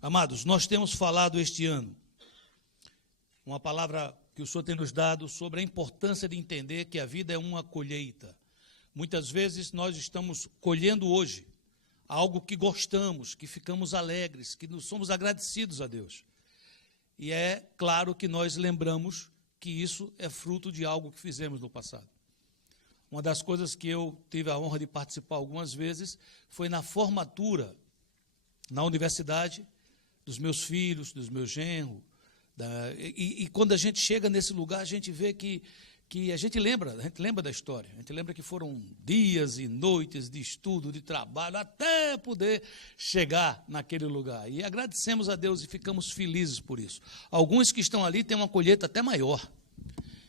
Amados, nós temos falado este ano, uma palavra que o Senhor tem nos dado sobre a importância de entender que a vida é uma colheita. Muitas vezes nós estamos colhendo hoje algo que gostamos, que ficamos alegres, que nos somos agradecidos a Deus. E é claro que nós lembramos que isso é fruto de algo que fizemos no passado. Uma das coisas que eu tive a honra de participar algumas vezes foi na formatura, na universidade, dos meus filhos, dos meus genros. E quando a gente chega nesse lugar, a gente vê que a gente lembra da história. A gente lembra que foram dias e noites de estudo, de trabalho, até poder chegar naquele lugar. E agradecemos a Deus e ficamos felizes por isso. Alguns que estão ali têm uma colheita até maior.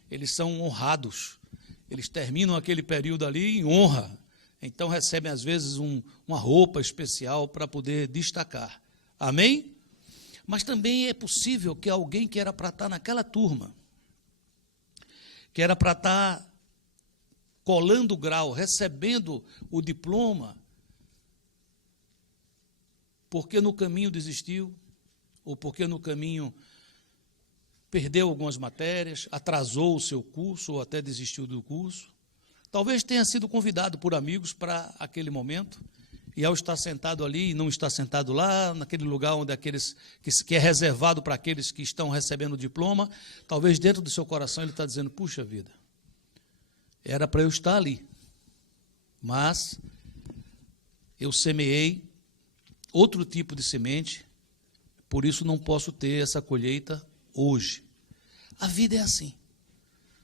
Eles são honrados. Eles terminam aquele período ali em honra. Então recebem, às vezes, uma roupa especial para poder destacar. Amém? Mas também é possível que alguém que era para estar naquela turma, que era para estar colando o grau, recebendo o diploma, porque no caminho desistiu, ou porque no caminho perdeu algumas matérias, atrasou o seu curso, ou até desistiu do curso, talvez tenha sido convidado por amigos para aquele momento, e ao estar sentado ali, e não estar sentado lá, naquele lugar onde que é reservado para aqueles que estão recebendo o diploma, talvez dentro do seu coração ele está dizendo, puxa vida, era para eu estar ali, mas eu semeei outro tipo de semente, por isso não posso ter essa colheita hoje. A vida é assim.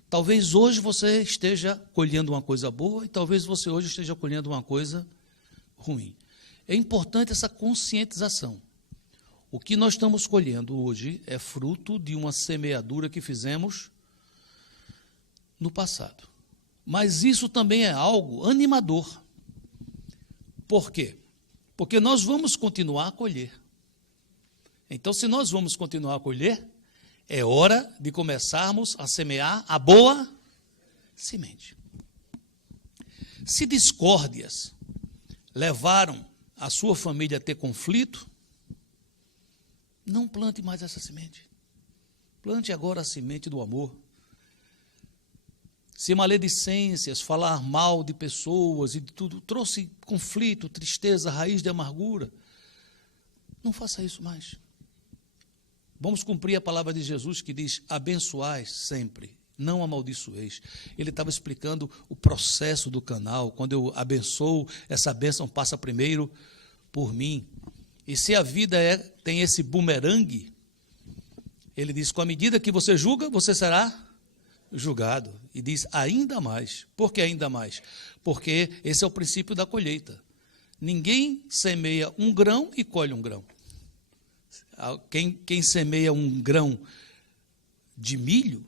Talvez hoje você esteja colhendo uma coisa boa, e talvez você hoje esteja colhendo uma coisa ruim. É importante essa conscientização. O que nós estamos colhendo hoje é fruto de uma semeadura que fizemos no passado. Mas isso também é algo animador. Por quê? Porque nós vamos continuar a colher. Então, se nós vamos continuar a colher, é hora de começarmos a semear a boa semente. Se discórdias levaram a sua família a ter conflito, não plante mais essa semente. Plante agora a semente do amor. Se maledicências, falar mal de pessoas e de tudo, trouxe conflito, tristeza, raiz de amargura, não faça isso mais. Vamos cumprir a palavra de Jesus que diz, abençoais sempre, não amaldiçoeis. Ele estava explicando o processo do canal. Quando eu abençoo, essa bênção passa primeiro por mim. E se a vida tem esse bumerangue, ele diz, com a medida que você julga, você será julgado. E diz, ainda mais. Por que ainda mais? Porque esse é o princípio da colheita. Ninguém semeia um grão e colhe um grão. Quem semeia um grão de milho,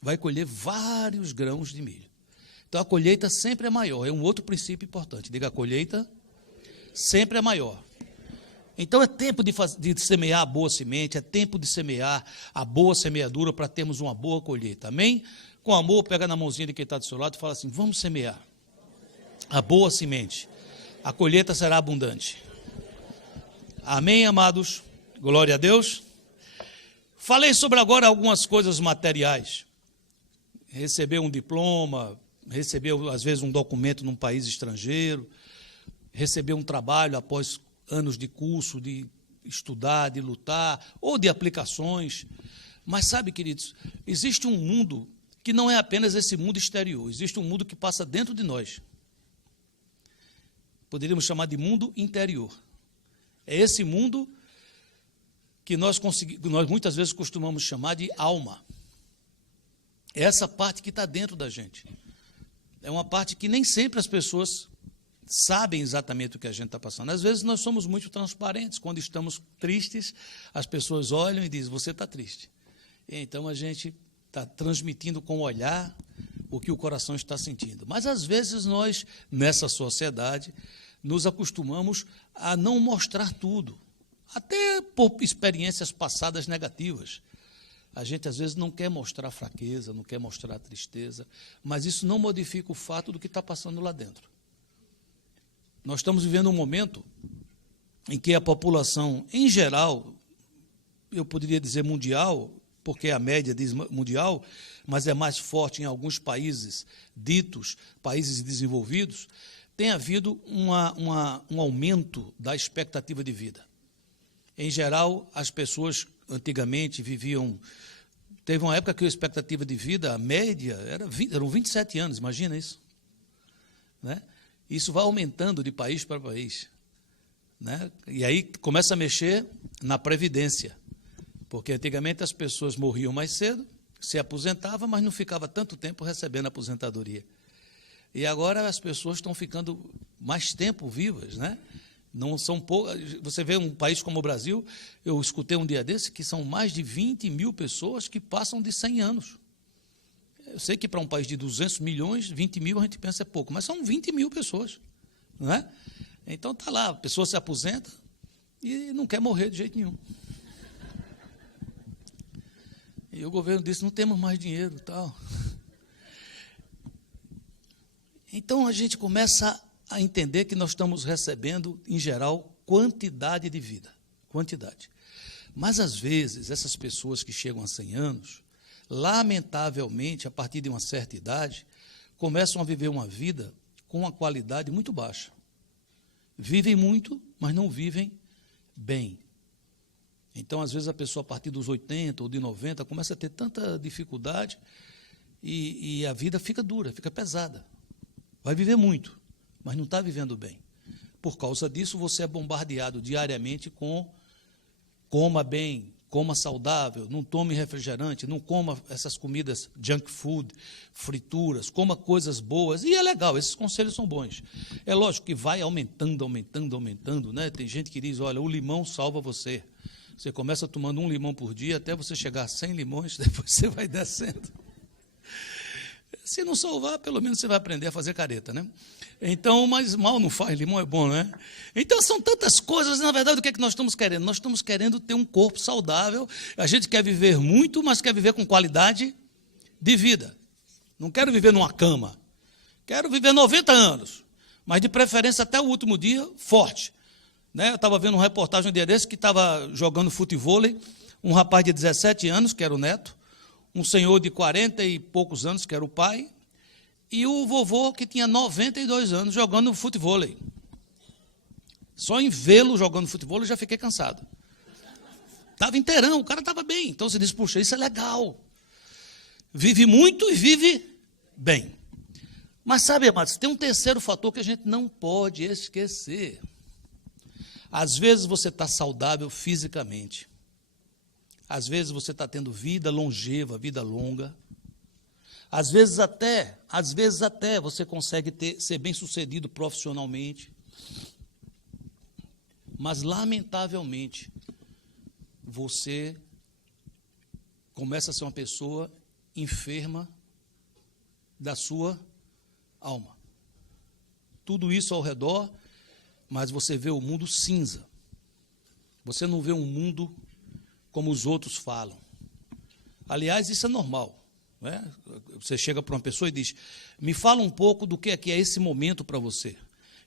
vai colher vários grãos de milho. Então, a colheita sempre é maior. É um outro princípio importante. Diga, a colheita sempre é maior. Então, é tempo de semear a boa semente, é tempo de semear a boa semeadura para termos uma boa colheita. Amém? Com amor, pega na mãozinha de quem está do seu lado e fala assim, vamos semear a boa semente. A colheita será abundante. Amém, amados? Glória a Deus. Falei sobre agora algumas coisas materiais. Receber um diploma, receber, às vezes, um documento num país estrangeiro, receber um trabalho após anos de curso, de estudar, de lutar, ou de aplicações. Mas sabe, queridos, existe um mundo que não é apenas esse mundo exterior, existe um mundo que passa dentro de nós. Poderíamos chamar de mundo interior. É esse mundo que nós muitas vezes costumamos chamar de alma. É essa parte que está dentro da gente. É uma parte que nem sempre as pessoas sabem exatamente o que a gente está passando. Às vezes nós somos muito transparentes. Quando estamos tristes, as pessoas olham e dizem, você está triste. E então a gente está transmitindo com o olhar o que o coração está sentindo. Mas às vezes nós, nessa sociedade, nos acostumamos a não mostrar tudo. Até por experiências passadas negativas. A gente, às vezes, não quer mostrar fraqueza, não quer mostrar tristeza, mas isso não modifica o fato do que está passando lá dentro. Nós estamos vivendo um momento em que a população, em geral, eu poderia dizer mundial, porque a média diz mundial, mas é mais forte em alguns países ditos, países desenvolvidos, tem havido um aumento da expectativa de vida. Em geral, as pessoas antigamente viviam... Teve uma época que a expectativa de vida, a média, eram 27 anos, imagina isso. Né? Isso vai aumentando de país para país. Né? E aí começa a mexer na previdência, porque antigamente as pessoas morriam mais cedo, se aposentavam, mas não ficava tanto tempo recebendo aposentadoria. E agora as pessoas estão ficando mais tempo vivas, né? Não são poucas. Você vê um país como o Brasil, eu escutei um dia desse que são mais de 20 mil pessoas que passam de 100 anos. Eu sei que para um país de 200 milhões, 20 mil a gente pensa é pouco, mas são 20 mil pessoas, não é? Então está lá, a pessoa se aposenta e não quer morrer de jeito nenhum. E o governo disse, não temos mais dinheiro e tal. Então a gente começa a entender que nós estamos recebendo, em geral, quantidade de vida. Quantidade. Mas, às vezes, essas pessoas que chegam a 100 anos, lamentavelmente, a partir de uma certa idade, começam a viver uma vida com uma qualidade muito baixa. Vivem muito, mas não vivem bem. Então, às vezes, a pessoa, a partir dos 80 ou de 90, começa a ter tanta dificuldade e a vida fica dura, fica pesada. Vai viver muito, mas não está vivendo bem. Por causa disso, você é bombardeado diariamente com coma bem, coma saudável, não tome refrigerante, não coma essas comidas junk food, frituras, coma coisas boas. E é legal, esses conselhos são bons. É lógico que vai aumentando, né? Tem gente que diz, olha, o limão salva você. Você começa tomando 1 limão por dia, até você chegar a 100 limões, depois você vai descendo. Se não salvar, pelo menos você vai aprender a fazer careta, né? Então, mas mal não faz, limão é bom, né? Então, são tantas coisas, na verdade, o que é que nós estamos querendo? Nós estamos querendo ter um corpo saudável, a gente quer viver muito, mas quer viver com qualidade de vida. Não quero viver numa cama, quero viver 90 anos, mas de preferência até o último dia, forte. Né? Eu estava vendo uma reportagem um dia desse que estava jogando futevôlei, um rapaz de 17 anos, que era o neto, um senhor de 40 e poucos anos, que era o pai, e o vovô, que tinha 92 anos, jogando futevôlei. Só em vê-lo jogando futevôlei, eu já fiquei cansado. Estava inteirão, o cara estava bem. Então você diz, puxa, isso é legal. Vive muito e vive bem. Mas sabe, amados, tem um terceiro fator que a gente não pode esquecer. Às vezes você está saudável fisicamente. Às vezes você está tendo vida longeva, vida longa. Às vezes até você consegue ser bem-sucedido profissionalmente. Mas, lamentavelmente, você começa a ser uma pessoa enferma da sua alma. Tudo isso ao redor, mas você vê o mundo cinza. Você não vê um mundo como os outros falam. Aliás, isso é normal. Né? Você chega para uma pessoa e diz, me fala um pouco do que é esse momento para você.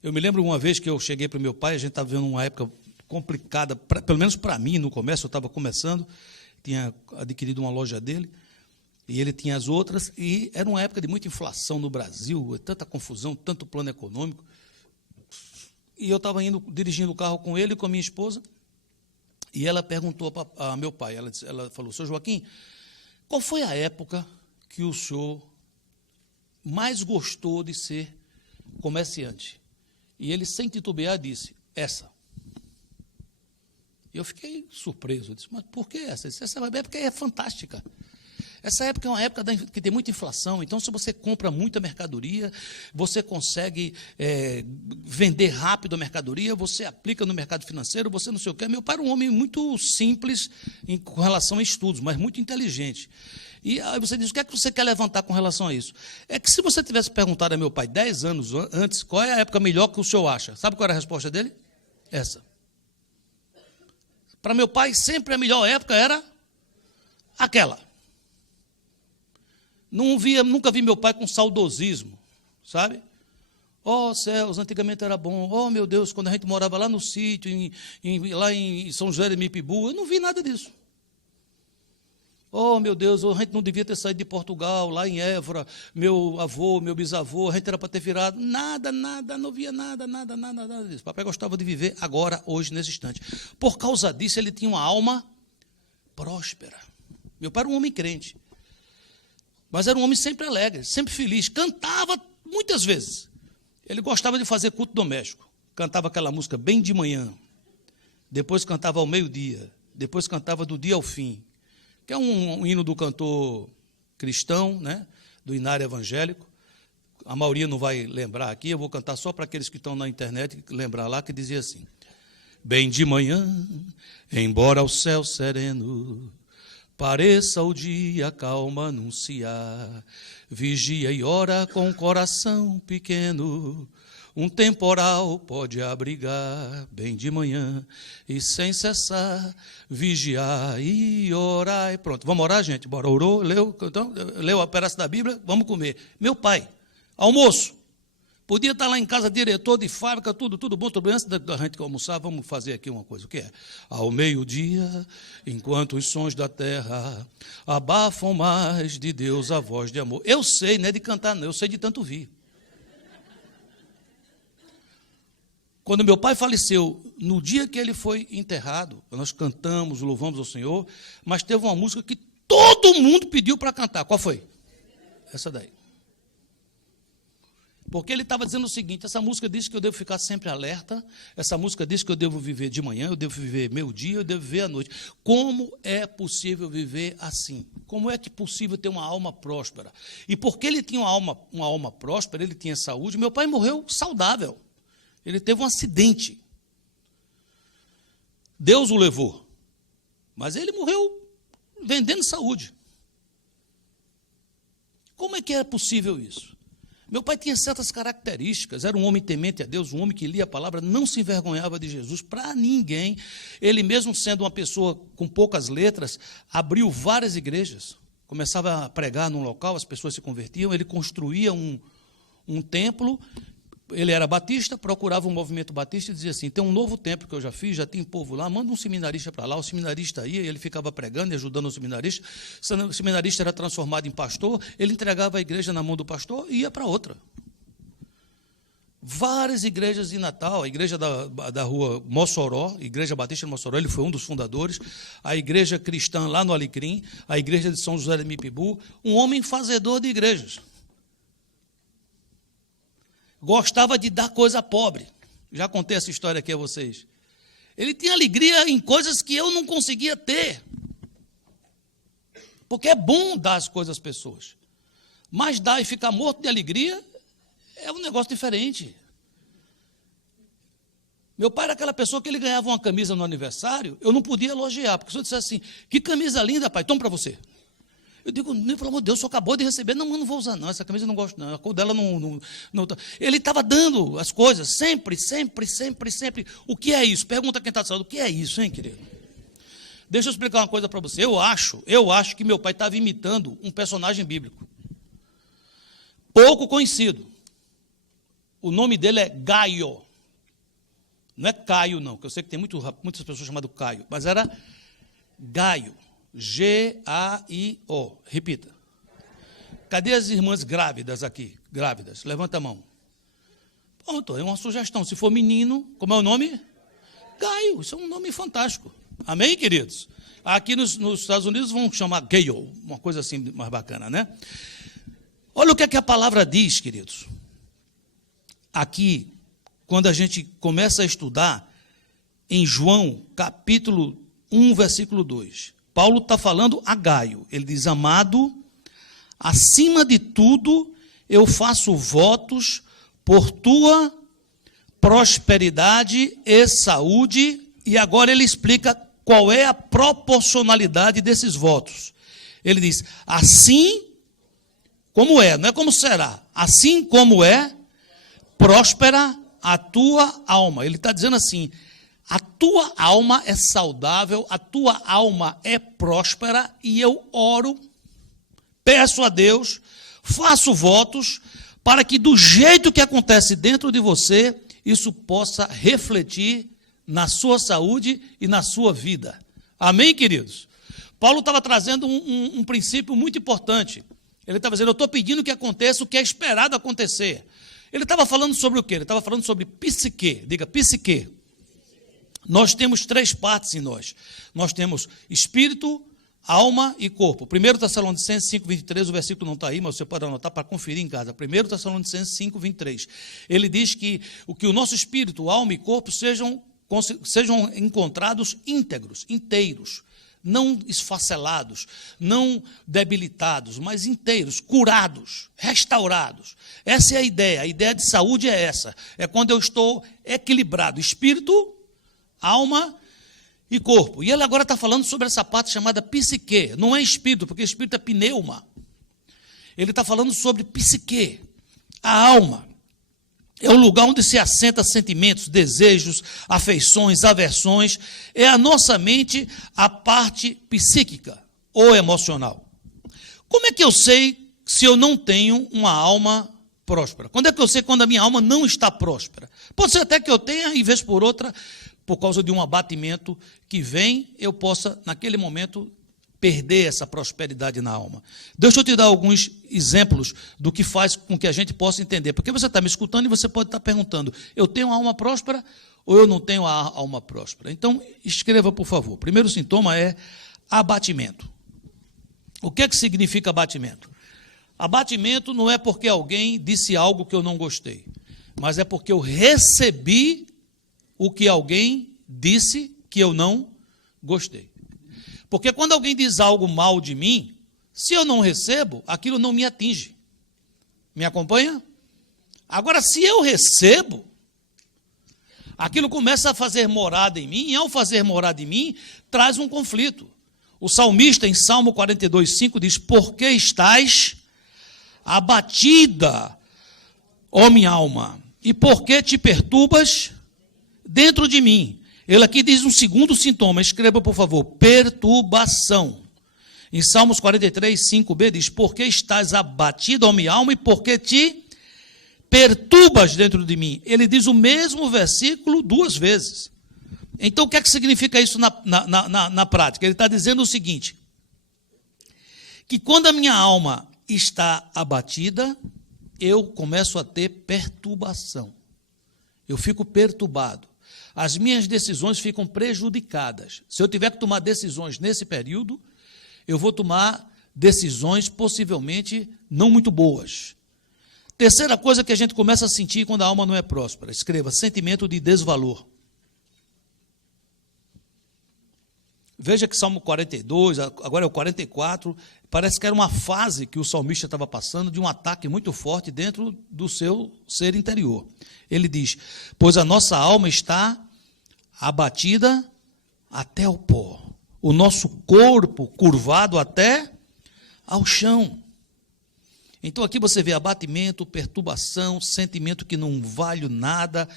Eu me lembro uma vez que eu cheguei para o meu pai, a gente estava vivendo uma época complicada, pelo menos para mim, no comércio, eu estava começando, tinha adquirido uma loja dele, e ele tinha as outras, e era uma época de muita inflação no Brasil, tanta confusão, tanto plano econômico, e eu estava dirigindo o carro com ele e com a minha esposa, e ela perguntou a meu pai, ela falou, senhor Joaquim, qual foi a época que o senhor mais gostou de ser comerciante? E ele, sem titubear, disse, essa. Eu fiquei surpreso, eu disse, mas por que essa? Essa época é fantástica. Essa época é uma época que tem muita inflação, então se você compra muita mercadoria, você consegue vender rápido a mercadoria, você aplica no mercado financeiro, você não sei o quê. Meu pai era um homem muito simples com relação a estudos, mas muito inteligente. E aí você diz, o que é que você quer levantar com relação a isso? É que se você tivesse perguntado a meu pai 10 anos antes, qual é a época melhor que o senhor acha? Sabe qual era a resposta dele? Essa. Para meu pai, sempre a melhor época era aquela. Nunca vi meu pai com saudosismo, sabe? Oh, céus, antigamente era bom. Oh, meu Deus, quando a gente morava lá no sítio, lá em São José de Mipibu, eu não vi nada disso. Oh, meu Deus, a gente não devia ter saído de Portugal, lá em Évora, meu avô, meu bisavô, a gente era para ter virado. Nada, não via nada disso. Papai gostava de viver agora, hoje, nesse instante. Por causa disso, ele tinha uma alma próspera. Meu pai era um homem crente, mas era um homem sempre alegre, sempre feliz, cantava muitas vezes. Ele gostava de fazer culto doméstico, cantava aquela música bem de manhã, depois cantava ao meio-dia, depois cantava do dia ao fim, que é um hino do cantor cristão, né, do inário evangélico. A maioria não vai lembrar aqui, eu vou cantar só para aqueles que estão na internet, lembrar lá, que dizia assim: bem de manhã, embora o céu sereno pareça o dia calma anunciar, vigia e ora com o coração pequeno, um temporal pode abrigar. Bem de manhã e sem cessar, vigiar e orar. Pronto, vamos orar, gente? Bora, orou, leu, então, leu a pedaço da Bíblia, vamos comer. Meu pai, almoço. Podia estar lá em casa, diretor de fábrica, tudo bom, tudo bem. Antes da gente almoçar, vamos fazer aqui uma coisa. O que é? Ao meio-dia, enquanto os sons da terra abafam mais de Deus a voz de amor. Eu sei, não é de cantar, não, eu sei de tanto ouvir. Quando meu pai faleceu, no dia que ele foi enterrado, nós cantamos, louvamos ao Senhor, mas teve uma música que todo mundo pediu para cantar. Qual foi? Essa daí. Porque ele estava dizendo o seguinte: essa música diz que eu devo ficar sempre alerta, essa música diz que eu devo viver de manhã, eu devo viver meio-dia, eu devo viver à noite. Como é possível viver assim? Como é que é possível ter uma alma próspera? E porque ele tinha uma alma próspera, ele tinha saúde, meu pai morreu saudável. Ele teve um acidente. Deus o levou. Mas ele morreu vendendo saúde. Como é que é possível isso? Meu pai tinha certas características, era um homem temente a Deus, um homem que lia a palavra, não se envergonhava de Jesus para ninguém. Ele mesmo sendo uma pessoa com poucas letras, abriu várias igrejas, começava a pregar num local, as pessoas se convertiam, ele construía um templo. Ele era batista, procurava um movimento batista e dizia assim: tem um novo templo que eu já fiz, já tem povo lá, manda um seminarista para lá. O seminarista ia, ele ficava pregando e ajudando o seminarista. O seminarista era transformado em pastor, ele entregava a igreja na mão do pastor e ia para outra. Várias igrejas em Natal, a igreja da rua Mossoró, Igreja Batista de Mossoró, ele foi um dos fundadores, a igreja cristã lá no Alecrim, a igreja de São José de Mipibu, um homem fazedor de igrejas. Gostava de dar coisa pobre. Já contei essa história aqui a vocês. Ele tinha alegria em coisas que eu não conseguia ter. Porque é bom dar as coisas às pessoas. Mas dar e ficar morto de alegria é um negócio diferente. Meu pai era aquela pessoa que ele ganhava uma camisa no aniversário, eu não podia elogiar, porque se eu dissesse assim: que camisa linda, pai, toma para você. Eu digo: pelo amor de Deus, o senhor acabou de receber. Não vou usar não, essa camisa eu não gosto não, a cor dela não. Ele estava dando as coisas, sempre. O que é isso? Pergunta quem está do seu lado: o que é isso, hein, querido? Deixa eu explicar uma coisa para você. Eu acho que meu pai estava imitando um personagem bíblico, pouco conhecido. O nome dele é Gaio. Não é Caio não, porque eu sei que tem muitas pessoas chamadas Caio, mas era Gaio. G-A-I-O. Repita. Cadê as irmãs grávidas aqui? Grávidas. Levanta a mão. Pronto, é uma sugestão. Se for menino, como é o nome? Gaio. Isso é um nome fantástico. Amém, queridos? Aqui nos Estados Unidos vão chamar Gaio. Uma coisa assim mais bacana, né? Olha o que é que a palavra diz, queridos. Aqui, quando a gente começa a estudar, em João, capítulo 1, versículo 2. Paulo está falando a Gaio. Ele diz: amado, acima de tudo, eu faço votos por tua prosperidade e saúde. E agora ele explica qual é a proporcionalidade desses votos. Ele diz: assim como é, não é como será, assim como é, próspera a tua alma. Ele está dizendo assim: a tua alma é saudável, a tua alma é próspera, e eu oro, peço a Deus, faço votos para que do jeito que acontece dentro de você, isso possa refletir na sua saúde e na sua vida. Amém, queridos? Paulo estava trazendo um princípio muito importante. Ele estava dizendo, eu estou pedindo que aconteça o que é esperado acontecer. Ele estava falando sobre o quê? Ele estava falando sobre psique. Diga, psique. Nós temos 3 partes em nós. Nós temos espírito, alma e corpo. 1 Tessalonicenses 5:23, o versículo não está aí, mas você pode anotar para conferir em casa. 1 Tessalonicenses 5:23. Ele diz que o nosso espírito, alma e corpo sejam encontrados íntegros, inteiros, não esfacelados, não debilitados, mas inteiros, curados, restaurados. Essa é a ideia de saúde é essa, é quando eu estou equilibrado, espírito, alma e corpo. E ele agora está falando sobre essa parte chamada psique, não é espírito, porque espírito é pneuma. Ele está falando sobre psique, a alma. É o lugar onde se assenta sentimentos, desejos, afeições, aversões. É a nossa mente a parte psíquica ou emocional. Como é que eu sei se eu não tenho uma alma próspera? Quando é que eu sei quando a minha alma não está próspera? Pode ser até que eu tenha, e vez por outra, por causa de um abatimento que vem, eu possa, naquele momento, perder essa prosperidade na alma. Deixa eu te dar alguns exemplos do que faz com que a gente possa entender. Porque você está me escutando e você pode estar perguntando, eu tenho uma alma próspera ou eu não tenho a alma próspera? Então, escreva, por favor. O primeiro sintoma é abatimento. O que é que significa abatimento? Abatimento não é porque alguém disse algo que eu não gostei, mas é porque eu recebi o que alguém disse que eu não gostei. Porque quando alguém diz algo mal de mim, se eu não recebo, aquilo não me atinge. Me acompanha? Agora, se eu recebo, aquilo começa a fazer morada em mim, e ao fazer morada em mim, traz um conflito. O salmista, em Salmo 42:5, diz, por que estás abatida, ó minha alma? E por que te perturbas dentro de mim? Ele aqui diz um segundo sintoma, escreva, por favor, perturbação. Em Salmos 43:5b diz, por que estás abatido, ó minha alma, e por que te perturbas dentro de mim? Ele diz o mesmo versículo 2 vezes. Então, o que é que significa isso na prática? Ele está dizendo o seguinte, que quando a minha alma está abatida, eu começo a ter perturbação. Eu fico perturbado. As minhas decisões ficam prejudicadas. Se eu tiver que tomar decisões nesse período, eu vou tomar decisões possivelmente não muito boas. Terceira coisa que a gente começa a sentir quando a alma não é próspera. Escreva, sentimento de desvalor. Veja que Salmo 42, agora é o 44, parece que era uma fase que o salmista estava passando de um ataque muito forte dentro do seu ser interior. Ele diz, pois a nossa alma está abatida até o pó, o nosso corpo curvado até ao chão. Então aqui você vê abatimento, perturbação, sentimento que não vale nada.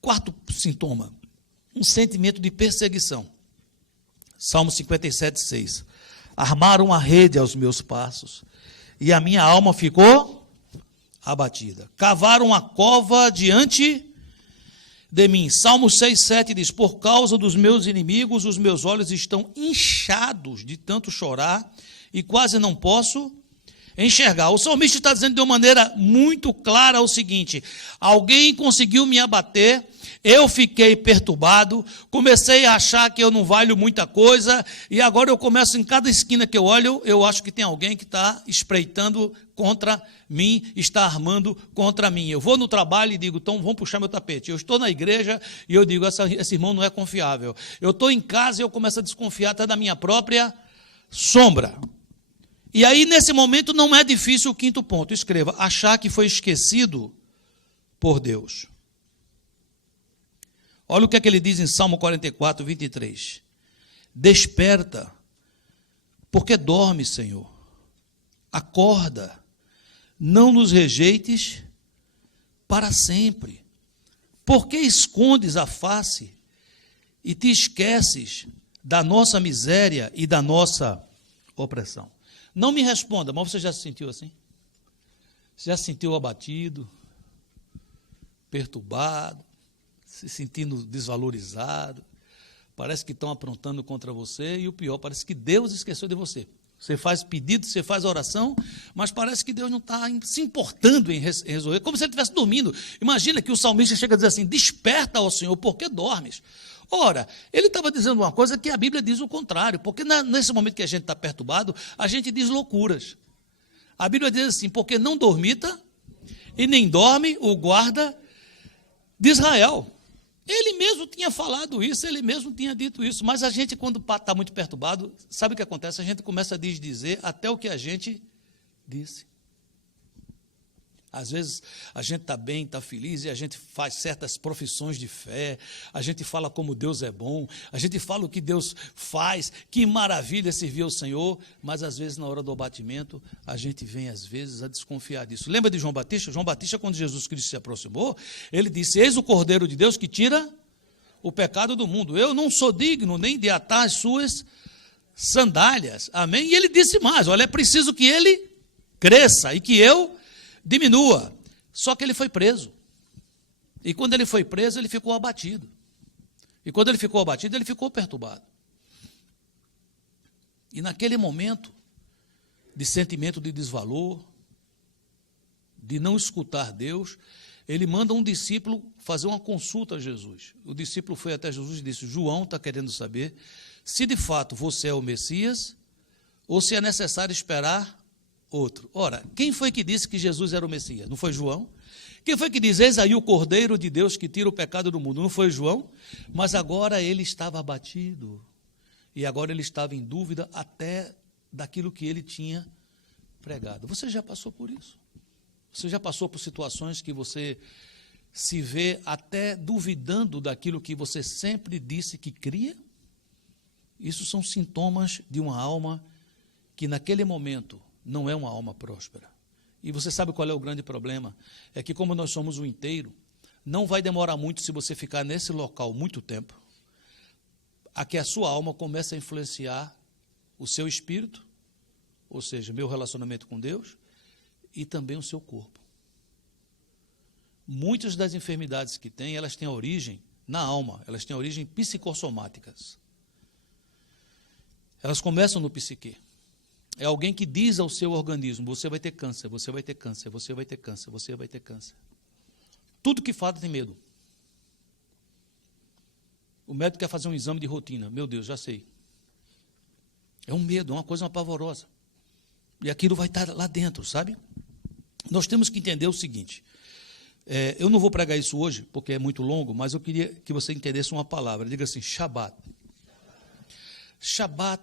Quarto sintoma, um sentimento de perseguição. Salmo 57:6. Armaram a rede aos meus passos, e a minha alma ficou abatida. Cavaram a cova diante de mim. Salmo 6:7 diz, por causa dos meus inimigos, os meus olhos estão inchados de tanto chorar, e quase não posso enxergar. O salmista está dizendo de uma maneira muito clara o seguinte, alguém conseguiu me abater, eu fiquei perturbado, comecei a achar que eu não valho muita coisa, e agora eu começo, em cada esquina que eu olho, eu acho que tem alguém que está espreitando contra mim, está armando contra mim. Eu vou no trabalho e digo, então vão puxar meu tapete. Eu estou na igreja e eu digo, esse irmão não é confiável. Eu estou em casa e eu começo a desconfiar até da minha própria sombra. E aí, nesse momento, não é difícil o quinto ponto. Escreva, achar que foi esquecido por Deus. Olha o que é que ele diz em Salmo 44:23. Desperta, porque dorme, Senhor. Acorda, não nos rejeites para sempre. Por que escondes a face e te esqueces da nossa miséria e da nossa opressão? Não me responda, mas você já se sentiu assim? Já se sentiu abatido, perturbado, se sentindo desvalorizado? Parece que estão aprontando contra você e o pior, parece que Deus esqueceu de você. Você faz pedido, você faz oração, mas parece que Deus não está se importando em resolver, como se ele estivesse dormindo. Imagina que o salmista chega a dizer assim: desperta, ó Senhor, porque dormes. Ora, ele estava dizendo uma coisa que a Bíblia diz o contrário, porque nesse momento que a gente está perturbado, a gente diz loucuras. A Bíblia diz assim: porque não dormita e nem dorme o guarda de Israel. Ele mesmo tinha falado isso, ele mesmo tinha dito isso, mas a gente, quando está muito perturbado, sabe o que acontece? A gente começa a desdizer até o que a gente disse. Às vezes a gente está bem, está feliz, e a gente faz certas profissões de fé, a gente fala como Deus é bom, a gente fala o que Deus faz, que maravilha servir ao Senhor, mas às vezes na hora do abatimento, a gente vem às vezes a desconfiar disso. Lembra de João Batista? João Batista, quando Jesus Cristo se aproximou, ele disse: eis o Cordeiro de Deus que tira o pecado do mundo. Eu não sou digno nem de atar as suas sandálias. Amém? E ele disse mais: olha, é preciso que ele cresça e que eu diminua. Só que ele foi preso. E quando ele foi preso, ele ficou abatido. E quando ele ficou abatido, ele ficou perturbado. E naquele momento de sentimento de desvalor, de não escutar Deus, ele manda um discípulo fazer uma consulta a Jesus. O discípulo foi até Jesus e disse: João está querendo saber se de fato você é o Messias ou se é necessário esperar outro. Ora, quem foi que disse que Jesus era o Messias? Não foi João? Quem foi que diz: eis aí o Cordeiro de Deus que tira o pecado do mundo? Não foi João? Mas agora ele estava abatido. E agora ele estava em dúvida até daquilo que ele tinha pregado. Você já passou por isso? Você já passou por situações que você se vê até duvidando daquilo que você sempre disse que cria? Isso são sintomas de uma alma que naquele momento não é uma alma próspera. E você sabe qual é o grande problema? É que como nós somos o inteiro, não vai demorar muito se você ficar nesse local muito tempo, a que a sua alma comece a influenciar o seu espírito, ou seja, meu relacionamento com Deus, e também o seu corpo. Muitas das enfermidades que tem, elas têm origem na alma, elas têm origem psicossomáticas. Elas começam no psique. É alguém que diz ao seu organismo: você vai ter câncer, você vai ter câncer, você vai ter câncer, você vai ter câncer. Tudo que fala tem medo. O médico quer fazer um exame de rotina. Meu Deus, já sei. É um medo, é uma coisa pavorosa. E aquilo vai estar lá dentro, sabe? Nós temos que entender o seguinte. Eu não vou pregar isso hoje, porque é muito longo, mas eu queria que você entendesse uma palavra. Diga assim: Shabat. Shabat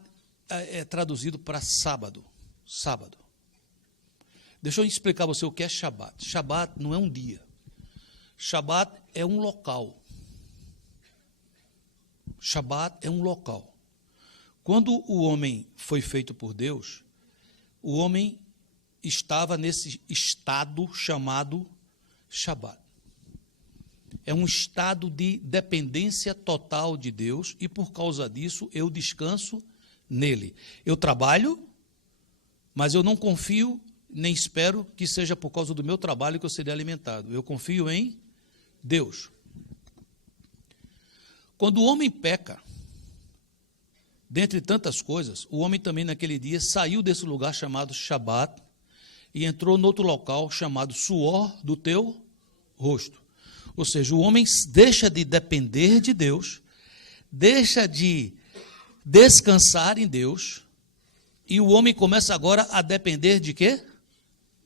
é traduzido para sábado. Sábado. Deixa eu explicar a você o que é Shabat. Shabat não é um dia. Shabat é um local. Shabat é um local. Quando o homem foi feito por Deus, o homem estava nesse estado chamado Shabat. É um estado de dependência total de Deus e por causa disso eu descanso nele. Eu trabalho, mas eu não confio nem espero que seja por causa do meu trabalho que eu serei alimentado. Eu confio em Deus. Quando o homem peca, dentre tantas coisas, o homem também naquele dia saiu desse lugar chamado Shabat e entrou no outro local chamado suor do teu rosto. Ou seja, o homem deixa de depender de Deus, deixa de descansar em Deus, e o homem começa agora a depender de quê?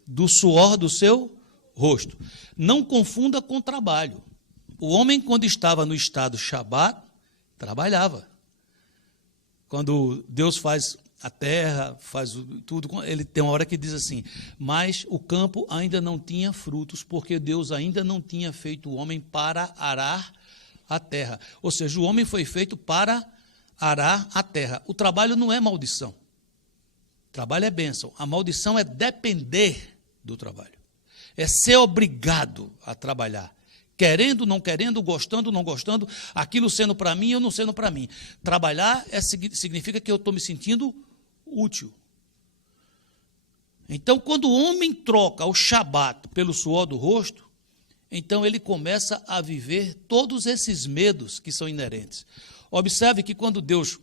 Do suor do seu rosto. Não confunda com trabalho. O homem, quando estava no estado Shabat, trabalhava. Quando Deus faz a terra, faz tudo, ele tem uma hora que diz assim: mas o campo ainda não tinha frutos, porque Deus ainda não tinha feito o homem para arar a terra. Ou seja, o homem foi feito para arar a terra. O trabalho não é maldição. O trabalho é bênção. A maldição é depender do trabalho. É ser obrigado a trabalhar. Querendo, não querendo, gostando, não gostando, aquilo sendo para mim ou não sendo para mim. Trabalhar significa que eu estou me sentindo útil. Então, quando o homem troca o Shabat pelo suor do rosto, então ele começa a viver todos esses medos que são inerentes. Observe que quando Deus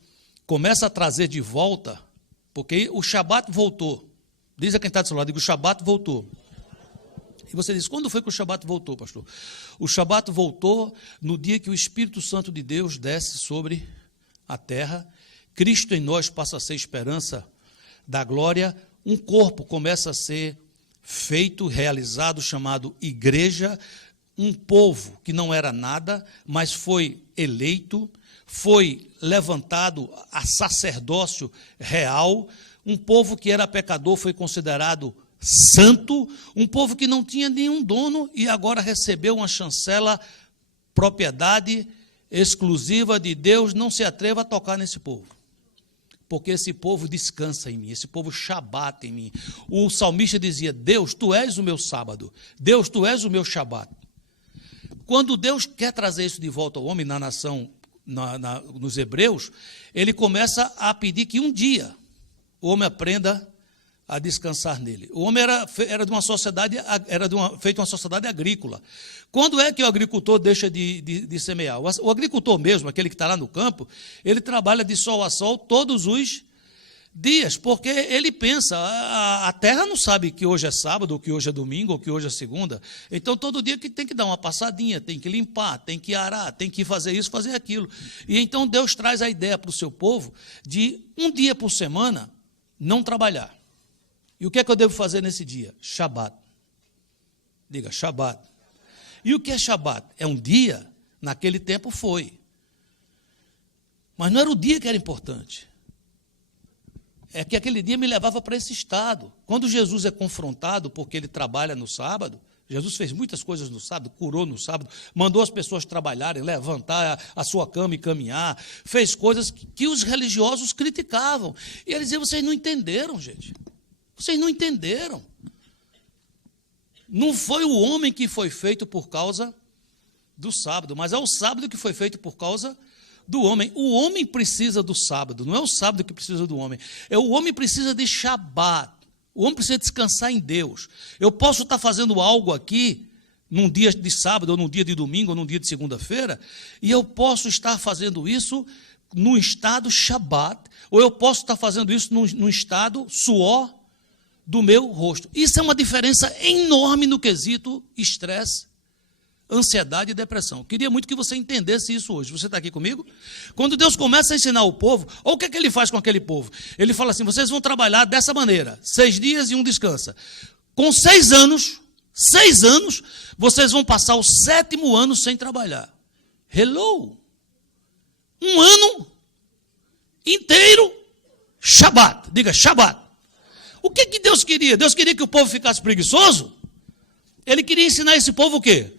começa a trazer de volta, porque o Shabat voltou, diz a quem está do seu lado, diga, o Shabat voltou. E você diz, quando foi que o Shabat voltou, pastor? O Shabat voltou no dia que o Espírito Santo de Deus desce sobre a terra, Cristo em nós passa a ser esperança da glória, um corpo começa a ser feito, realizado, chamado igreja, um povo que não era nada, mas foi eleito, foi levantado a sacerdócio real, um povo que era pecador foi considerado santo, um povo que não tinha nenhum dono e agora recebeu uma chancela, propriedade exclusiva de Deus. Não se atreva a tocar nesse povo, porque esse povo descansa em mim, esse povo Shabat em mim. O salmista dizia, Deus, tu és o meu sábado, Deus, tu és o meu Shabat. Quando Deus quer trazer isso de volta ao homem na nação, nos hebreus, ele começa a pedir que um dia o homem aprenda a descansar nele. O homem era de uma sociedade, feito uma sociedade agrícola. Quando é que o agricultor deixa de semear? O agricultor mesmo, aquele que está lá no campo, ele trabalha de sol a sol todos os dias, porque ele pensa, a terra não sabe que hoje é sábado, ou que hoje é domingo, ou que hoje é segunda. Então, todo dia que tem que dar uma passadinha, tem que limpar, tem que arar, tem que fazer isso, fazer aquilo. E então Deus traz a ideia para o seu povo de um dia por semana não trabalhar. E o que é que eu devo fazer nesse dia? Shabat. Diga, Shabat. E o que é Shabat? É um dia, naquele tempo foi. Mas não era o dia que era importante. É que aquele dia me levava para esse estado. Quando Jesus é confrontado, porque ele trabalha no sábado, Jesus fez muitas coisas no sábado, curou no sábado, mandou as pessoas trabalharem, levantar a sua cama e caminhar, fez coisas que os religiosos criticavam. E eles diziam, vocês não entenderam, gente. Vocês não entenderam. Não foi o homem que foi feito por causa do sábado, mas é o sábado que foi feito por causa do homem. O homem precisa do sábado, não é o sábado que precisa do homem. O homem precisa de Shabat. O homem precisa descansar em Deus. Eu posso estar fazendo algo aqui, num dia de sábado, ou num dia de domingo, ou num dia de segunda-feira, e eu posso estar fazendo isso num estado Shabat, ou eu posso estar fazendo isso num estado suor do meu rosto. Isso é uma diferença enorme no quesito estresse, ansiedade e depressão. Eu queria muito que você entendesse isso hoje. Você está aqui comigo? Quando Deus começa a ensinar o povo, olha o que é que ele faz com aquele povo. Ele fala assim, vocês vão trabalhar dessa maneira, 6 dias e um descansa. Com 6 anos, vocês vão passar o 7º ano sem trabalhar. Hello! Um ano inteiro, Shabat. Diga, Shabat. O que Deus queria? Deus queria que o povo ficasse preguiçoso? Ele queria ensinar esse povo o quê?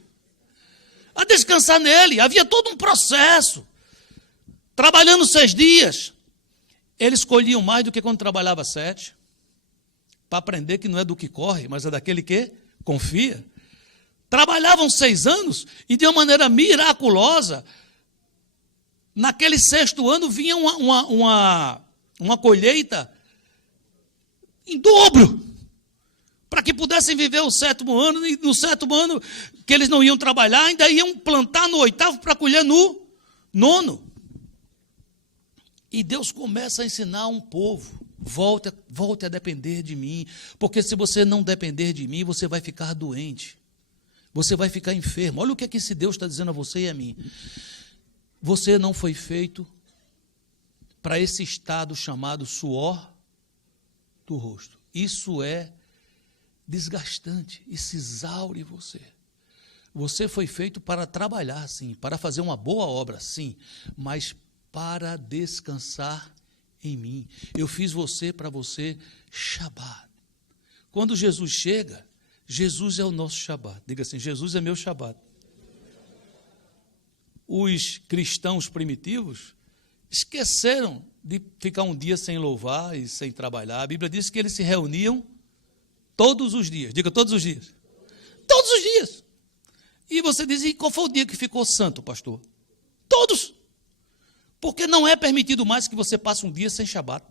A descansar nele. Havia todo um processo. Trabalhando 6 dias, eles colhiam mais do que quando trabalhava 7, para aprender que não é do que corre, mas é daquele que confia. Trabalhavam 6 anos e de uma maneira miraculosa, naquele 6º ano vinha uma colheita em dobro, para que pudessem viver o 7º ano, e no 7º ano que eles não iam trabalhar, ainda iam plantar no 8º para colher no 9º. E Deus começa a ensinar um povo, volte a depender de mim, porque se você não depender de mim, você vai ficar doente, você vai ficar enfermo. Olha o que é que esse Deus está dizendo a você e a mim. Você não foi feito para esse estado chamado suor do rosto. Isso é desgastante, isso exaure você. Você foi feito para trabalhar, sim, para fazer uma boa obra, sim, mas para descansar em mim. Eu fiz você para você Shabat. Quando Jesus chega, Jesus é o nosso Shabat. Diga assim, Jesus é meu Shabat. Os cristãos primitivos esqueceram de ficar um dia sem louvar e sem trabalhar. A Bíblia diz que eles se reuniam todos os dias. Diga, todos os dias. Todos os dias. E você diz, e qual foi o dia que ficou santo, pastor? Todos. Porque não é permitido mais que você passe um dia sem Shabat.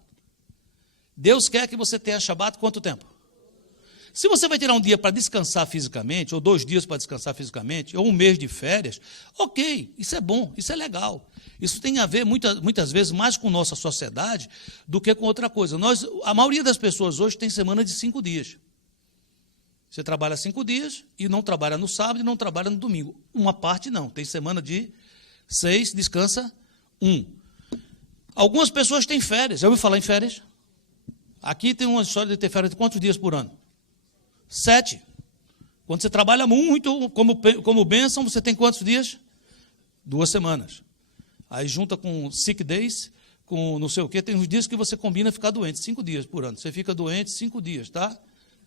Deus quer que você tenha Shabat quanto tempo? Se você vai tirar um dia para descansar fisicamente, ou 2 dias para descansar fisicamente, ou 1 mês de férias, ok, isso é bom, isso é legal. Isso tem a ver, muitas vezes, mais com nossa sociedade do que com outra coisa. A maioria das pessoas hoje tem semana de 5 dias. Você trabalha 5 dias e não trabalha no sábado e não trabalha no domingo. Uma parte não, tem semana de 6, descansa 1. Algumas pessoas têm férias. Já ouviu falar em férias? Aqui tem uma história de ter férias de quantos dias por ano? 7. Quando você trabalha muito, como bênção, você tem quantos dias? 2 semanas. Aí junta com sick days, com não sei o quê, tem uns dias que você combina ficar doente, 5 dias por ano. Você fica doente 5 dias, tá?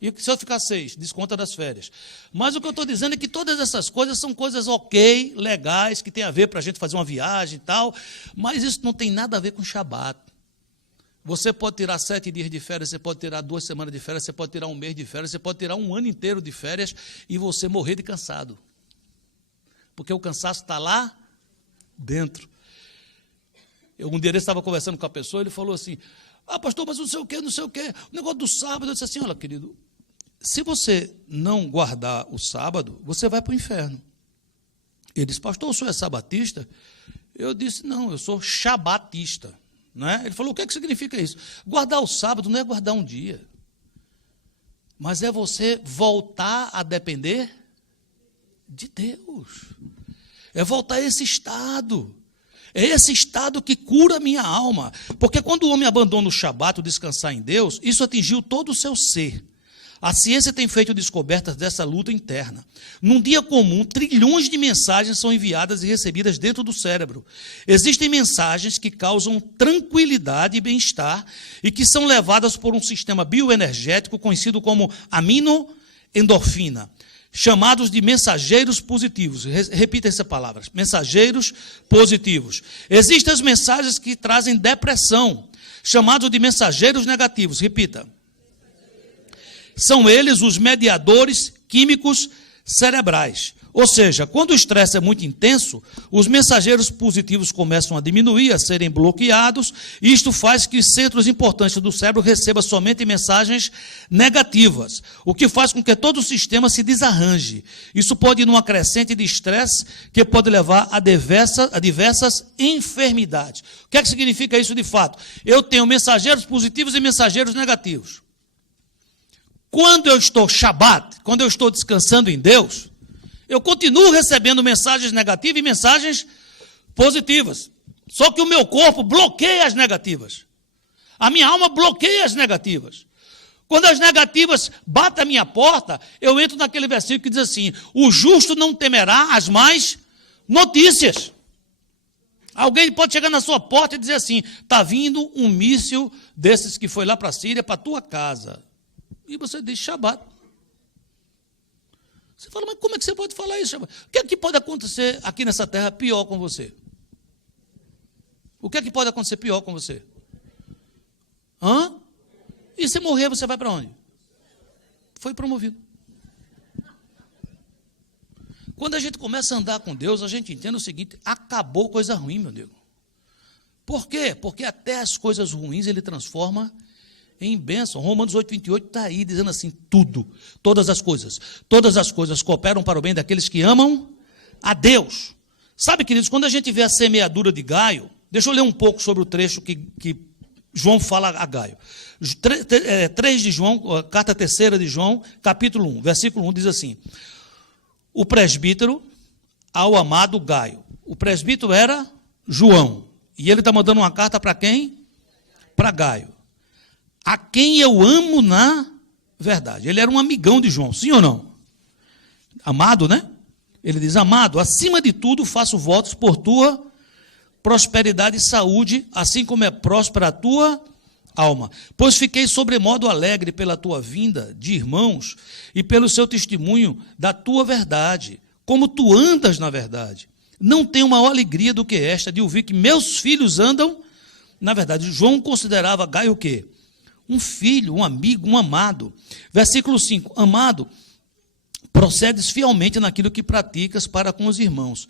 E se eu ficar 6, desconta das férias. Mas o que eu estou dizendo é que todas essas coisas são coisas ok, legais, que tem a ver para a gente fazer uma viagem e tal, mas isso não tem nada a ver com Shabat. Você pode tirar 7 dias de férias, você pode tirar 2 semanas de férias, você pode tirar 1 mês de férias, você pode tirar 1 ano inteiro de férias e você morrer de cansado. Porque o cansaço está lá dentro. Um dia eu estava conversando com a pessoa, ele falou assim, pastor, mas não sei o quê, o negócio do sábado. Eu disse assim, olha, querido, se você não guardar o sábado, você vai para o inferno. Ele disse, pastor, o senhor é sabatista? Eu disse, não, eu sou shabatista. Não é? Ele falou, o que significa isso? Guardar o sábado não é guardar um dia, mas é você voltar a depender de Deus. É voltar a esse estado. É esse estado que cura a minha alma. Porque quando o homem abandona o Shabat, o descansar em Deus, isso atingiu todo o seu ser. A ciência tem feito descobertas dessa luta interna. Num dia comum, trilhões de mensagens são enviadas e recebidas dentro do cérebro. Existem mensagens que causam tranquilidade e bem-estar e que são levadas por um sistema bioenergético conhecido como aminoendorfina, chamados de mensageiros positivos. Repita essa palavra, mensageiros positivos. Existem as mensagens que trazem depressão, chamados de mensageiros negativos. Repita. São eles os mediadores químicos cerebrais. Ou seja, quando o estresse é muito intenso, os mensageiros positivos começam a diminuir, a serem bloqueados, e isto faz que centros importantes do cérebro recebam somente mensagens negativas, o que faz com que todo o sistema se desarranje. Isso pode ir numa crescente de estresse que pode levar a diversas enfermidades. O que é que significa isso de fato? Eu tenho mensageiros positivos e mensageiros negativos. Quando eu estou Shabat, quando eu estou descansando em Deus, eu continuo recebendo mensagens negativas e mensagens positivas. Só que o meu corpo bloqueia as negativas. A minha alma bloqueia as negativas. Quando as negativas batem a minha porta, eu entro naquele versículo que diz assim, o justo não temerá as más notícias. Alguém pode chegar na sua porta e dizer assim, está vindo um míssil desses que foi lá para a Síria, para a tua casa. E você diz Shabat. Você fala, mas como é que você pode falar isso, Shabat? O que é que pode acontecer aqui nessa terra pior com você? O que é que pode acontecer pior com você? E se morrer, você vai para onde? Foi promovido. Quando a gente começa a andar com Deus, a gente entende o seguinte, acabou coisa ruim, meu amigo. Por quê? Porque até as coisas ruins ele transforma em bênção. Romanos 8:28 está aí dizendo assim, todas as coisas cooperam para o bem daqueles que amam a Deus. Sabe, queridos, quando a gente vê a semeadura de Gaio, deixa eu ler um pouco sobre o trecho que João fala a Gaio. 3 de João, carta 3 de João, capítulo 1, versículo 1, diz assim, o presbítero ao amado Gaio. O presbítero era João, e ele está mandando uma carta para quem? Para Gaio. A quem eu amo na verdade. Ele era um amigão de João, sim ou não? Amado, né? Ele diz, amado, acima de tudo faço votos por tua prosperidade e saúde, assim como é próspera a tua alma. Pois fiquei sobremodo alegre pela tua vinda de irmãos e pelo seu testemunho da tua verdade, como tu andas na verdade. Não tenho maior alegria do que esta, de ouvir que meus filhos andam na verdade. João considerava Gaio o quê? Um filho, um amigo, um amado. Versículo 5, amado, procedes fielmente naquilo que praticas para com os irmãos.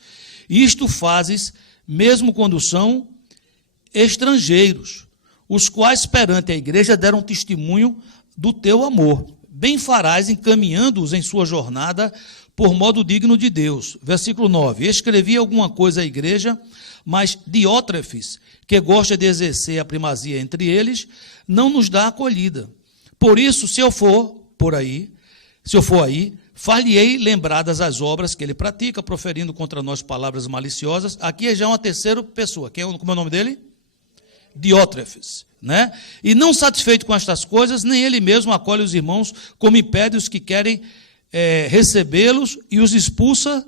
Isto fazes mesmo quando são estrangeiros, os quais perante a igreja deram testemunho do teu amor. bem farás encaminhando-os em sua jornada por modo digno de Deus. Versículo 9. Escrevi alguma coisa à igreja, mas Diótrefes, que gosta de exercer a primazia entre eles, não nos dá acolhida. Por isso, se eu for aí, far-lhe-ei lembradas as obras que ele pratica, proferindo contra nós palavras maliciosas. Aqui já é uma terceira pessoa. Como é o nome dele? Diótrefes. Né? E não satisfeito com estas coisas, nem ele mesmo acolhe os irmãos, como impede os que querem recebê-los e os expulsa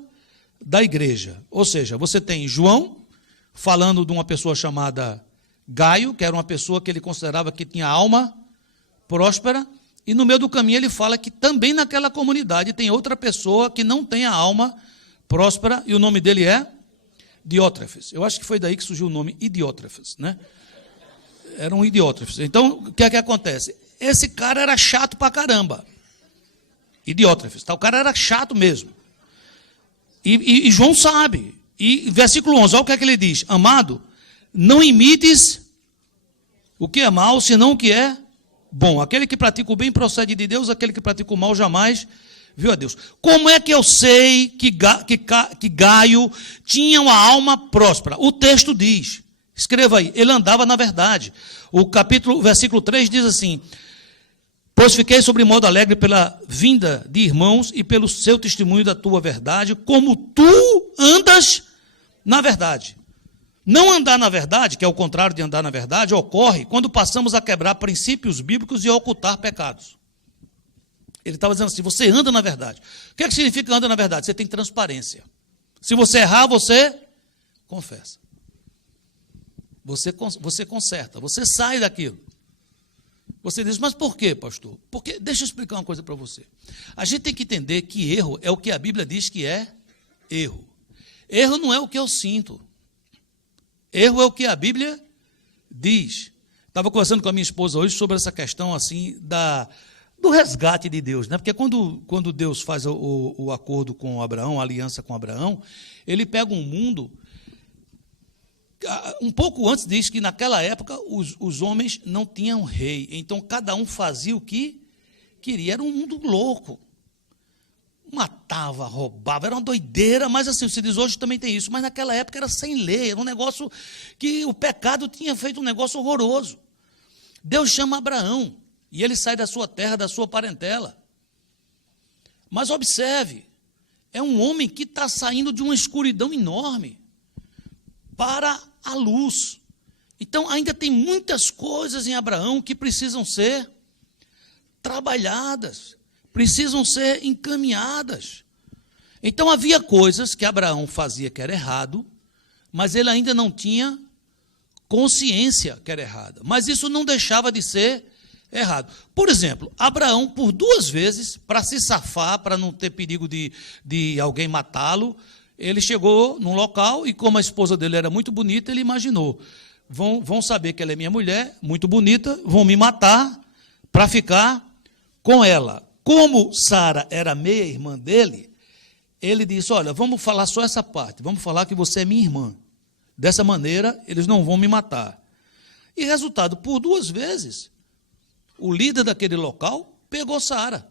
da igreja. Ou seja, você tem João falando de uma pessoa chamada Gaio, que era uma pessoa que ele considerava que tinha alma próspera, e no meio do caminho ele fala que também naquela comunidade tem outra pessoa que não tem a alma próspera, e o nome dele é Diótrefes. Eu acho que foi daí que surgiu o nome Idiótrefes, né? Era um Idiótrefes. Então, o que é que acontece? Esse cara era chato pra caramba. Idiótrefes. Tá? O cara era chato mesmo. E João sabe. E versículo 11, olha o que é que ele diz. Amado, não imites o que é mal, senão o que é bom. Aquele que pratica o bem procede de Deus, aquele que pratica o mal jamais viu a Deus. Como é que eu sei que Gaio tinha uma alma próspera? O texto diz, escreva aí, ele andava na verdade. O versículo 3 diz assim: pois fiquei sobre modo alegre pela vinda de irmãos e pelo seu testemunho da tua verdade, como tu andas na verdade. Não andar na verdade, que é o contrário de andar na verdade, ocorre quando passamos a quebrar princípios bíblicos e a ocultar pecados. Ele estava dizendo assim, você anda na verdade. O que é que significa anda na verdade? Você tem transparência. Se você errar, você confessa. Você conserta, você sai daquilo. Você diz, mas por quê, pastor? Porque, deixa eu explicar uma coisa para você. A gente tem que entender que erro é o que a Bíblia diz que é erro. Erro não é o que eu sinto. Erro é o que a Bíblia diz. Estava conversando com a minha esposa hoje sobre essa questão assim do resgate de Deus, né? Porque quando Deus faz o acordo com Abraão, a aliança com Abraão, ele pega um mundo. Um pouco antes diz que naquela época os homens não tinham rei, então cada um fazia o que queria. Era um mundo louco. Matava, roubava, era uma doideira, mas assim, se diz hoje também tem isso, mas naquela época era sem lei, era um negócio que o pecado tinha feito um negócio horroroso. Deus chama Abraão, e ele sai da sua terra, da sua parentela. Mas observe, é um homem que está saindo de uma escuridão enorme para a luz. Então ainda tem muitas coisas em Abraão que precisam ser trabalhadas, precisam ser encaminhadas. Então havia coisas que Abraão fazia que era errado, mas ele ainda não tinha consciência que era errada. Mas isso não deixava de ser errado. Por exemplo, Abraão, por 2 vezes, para se safar, para não ter perigo de alguém matá-lo, ele chegou num local e, como a esposa dele era muito bonita, ele imaginou, vão saber que ela é minha mulher, muito bonita, vão me matar para ficar com ela. Como Sara era meia-irmã dele, ele disse, olha, vamos falar só essa parte, vamos falar que você é minha irmã. Dessa maneira, eles não vão me matar. E resultado, por 2 vezes, o líder daquele local pegou Sara.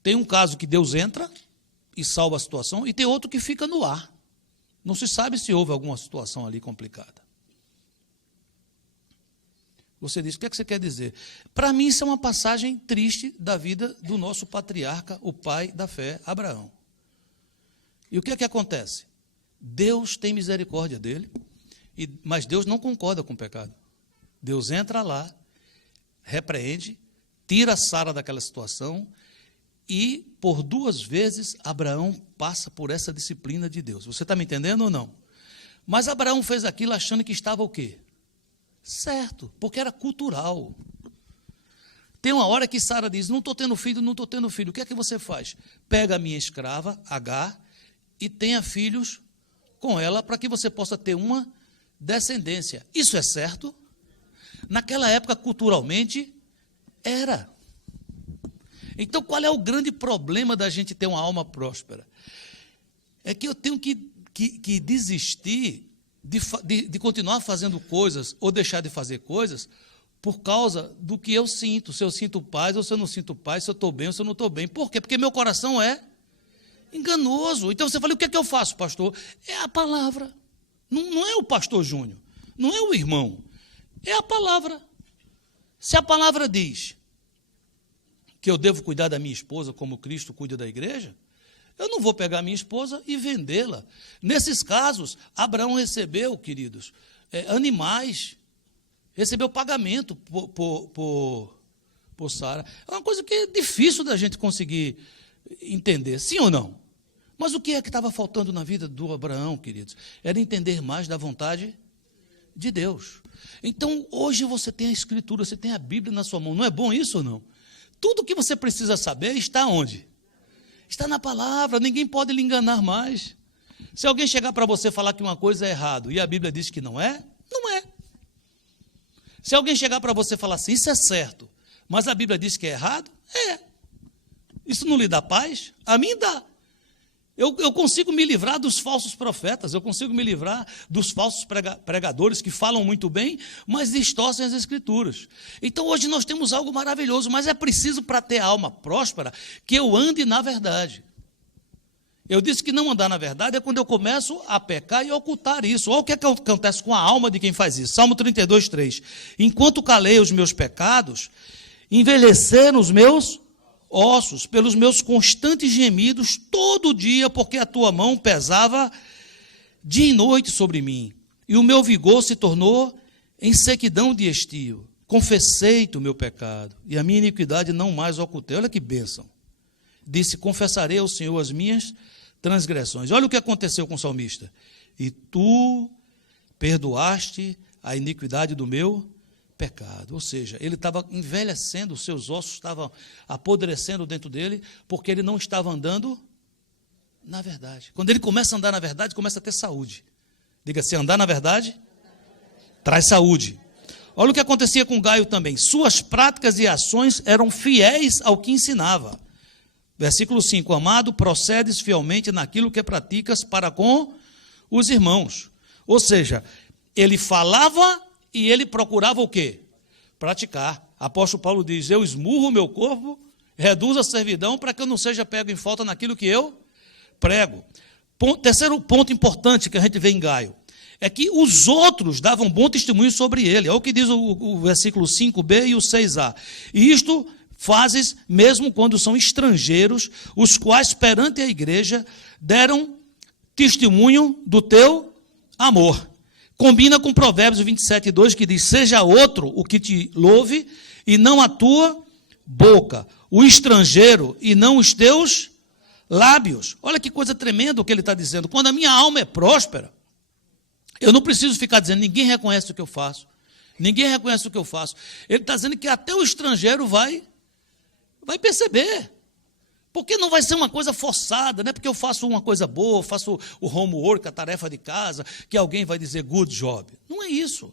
Tem um caso que Deus entra e salva a situação, e tem outro que fica no ar. Não se sabe se houve alguma situação ali complicada. Você diz, o que é que você quer dizer? Para mim, isso é uma passagem triste da vida do nosso patriarca, o pai da fé, Abraão. E o que é que acontece? Deus tem misericórdia dele, mas Deus não concorda com o pecado. Deus entra lá, repreende, tira Sara daquela situação, e por 2 vezes Abraão passa por essa disciplina de Deus. Você está me entendendo ou não? Mas Abraão fez aquilo achando que estava o quê? Certo, porque era cultural. Tem uma hora que Sara diz, não estou tendo filho, não estou tendo filho. O que é que você faz? Pega a minha escrava, Agar, e tenha filhos com ela, para que você possa ter uma descendência. Isso é certo? Naquela época, culturalmente, era. Então, qual é o grande problema da gente ter uma alma próspera? É que eu tenho que desistir de continuar fazendo coisas ou deixar de fazer coisas por causa do que eu sinto, se eu sinto paz ou se eu não sinto paz, se eu estou bem ou se eu não estou bem. Por quê? Porque meu coração é enganoso. Então você fala, o que é que eu faço, pastor? É a palavra. Não é o pastor Júnior, não é o irmão, é a palavra. Se a palavra diz que eu devo cuidar da minha esposa como Cristo cuida da igreja, eu não vou pegar a minha esposa e vendê-la. Nesses casos, Abraão recebeu, queridos, animais, recebeu pagamento por Sara. É uma coisa que é difícil da gente conseguir entender, sim ou não? Mas o que é que estava faltando na vida do Abraão, queridos? Era entender mais da vontade de Deus. Então, hoje você tem a Escritura, você tem a Bíblia na sua mão. Não é bom isso ou não? Tudo que você precisa saber está onde? Está na palavra, ninguém pode lhe enganar mais. Se alguém chegar para você falar que uma coisa é errado e a Bíblia diz que não é, não é. Se alguém chegar para você falar assim, isso é certo, mas a Bíblia diz que é errado, é. Isso não lhe dá paz? A mim dá. Eu consigo me livrar dos falsos profetas, eu consigo me livrar dos falsos pregadores que falam muito bem, mas distorcem as Escrituras. Então hoje nós temos algo maravilhoso, mas é preciso, para ter a alma próspera, que eu ande na verdade. Eu disse que não andar na verdade é quando eu começo a pecar e ocultar isso. Olha o que acontece com a alma de quem faz isso. Salmo 32, 3. Enquanto calei os meus pecados, envelheceram os meus ossos, pelos meus constantes gemidos, todo dia, porque a tua mão pesava dia e noite sobre mim, e o meu vigor se tornou em sequidão de estio. Confessei-te o meu pecado, e a minha iniquidade não mais ocultei. Olha que bênção. Disse, confessarei ao Senhor as minhas transgressões. Olha o que aconteceu com o salmista. E tu perdoaste a iniquidade do meu pecado. Ou seja, ele estava envelhecendo, os seus ossos estavam apodrecendo dentro dele, porque ele não estava andando na verdade. Quando ele começa a andar na verdade, começa a ter saúde. Diga assim, andar na verdade traz saúde. Olha o que acontecia com Gaio também. Suas práticas e ações eram fiéis ao que ensinava. Versículo 5, amado, procedes fielmente naquilo que praticas para com os irmãos. Ou seja, ele falava e ele procurava o quê? Praticar. Apóstolo Paulo diz, eu esmurro o meu corpo, reduzo a servidão para que eu não seja pego em falta naquilo que eu prego. Terceiro ponto importante que a gente vê em Gaio, é que os outros davam bom testemunho sobre ele. Olha o que diz o versículo 5b e o 6a. E isto fazes mesmo quando são estrangeiros, os quais perante a igreja deram testemunho do teu amor. Combina com Provérbios 27, 2, que diz, seja outro o que te louve, e não a tua boca, o estrangeiro, e não os teus lábios. Olha que coisa tremenda o que ele está dizendo. Quando a minha alma é próspera, eu não preciso ficar dizendo, ninguém reconhece o que eu faço. Ninguém reconhece o que eu faço. Ele está dizendo que até o estrangeiro vai perceber. Porque não vai ser uma coisa forçada, não é porque eu faço uma coisa boa, faço o homework, a tarefa de casa, que alguém vai dizer good job. Não é isso.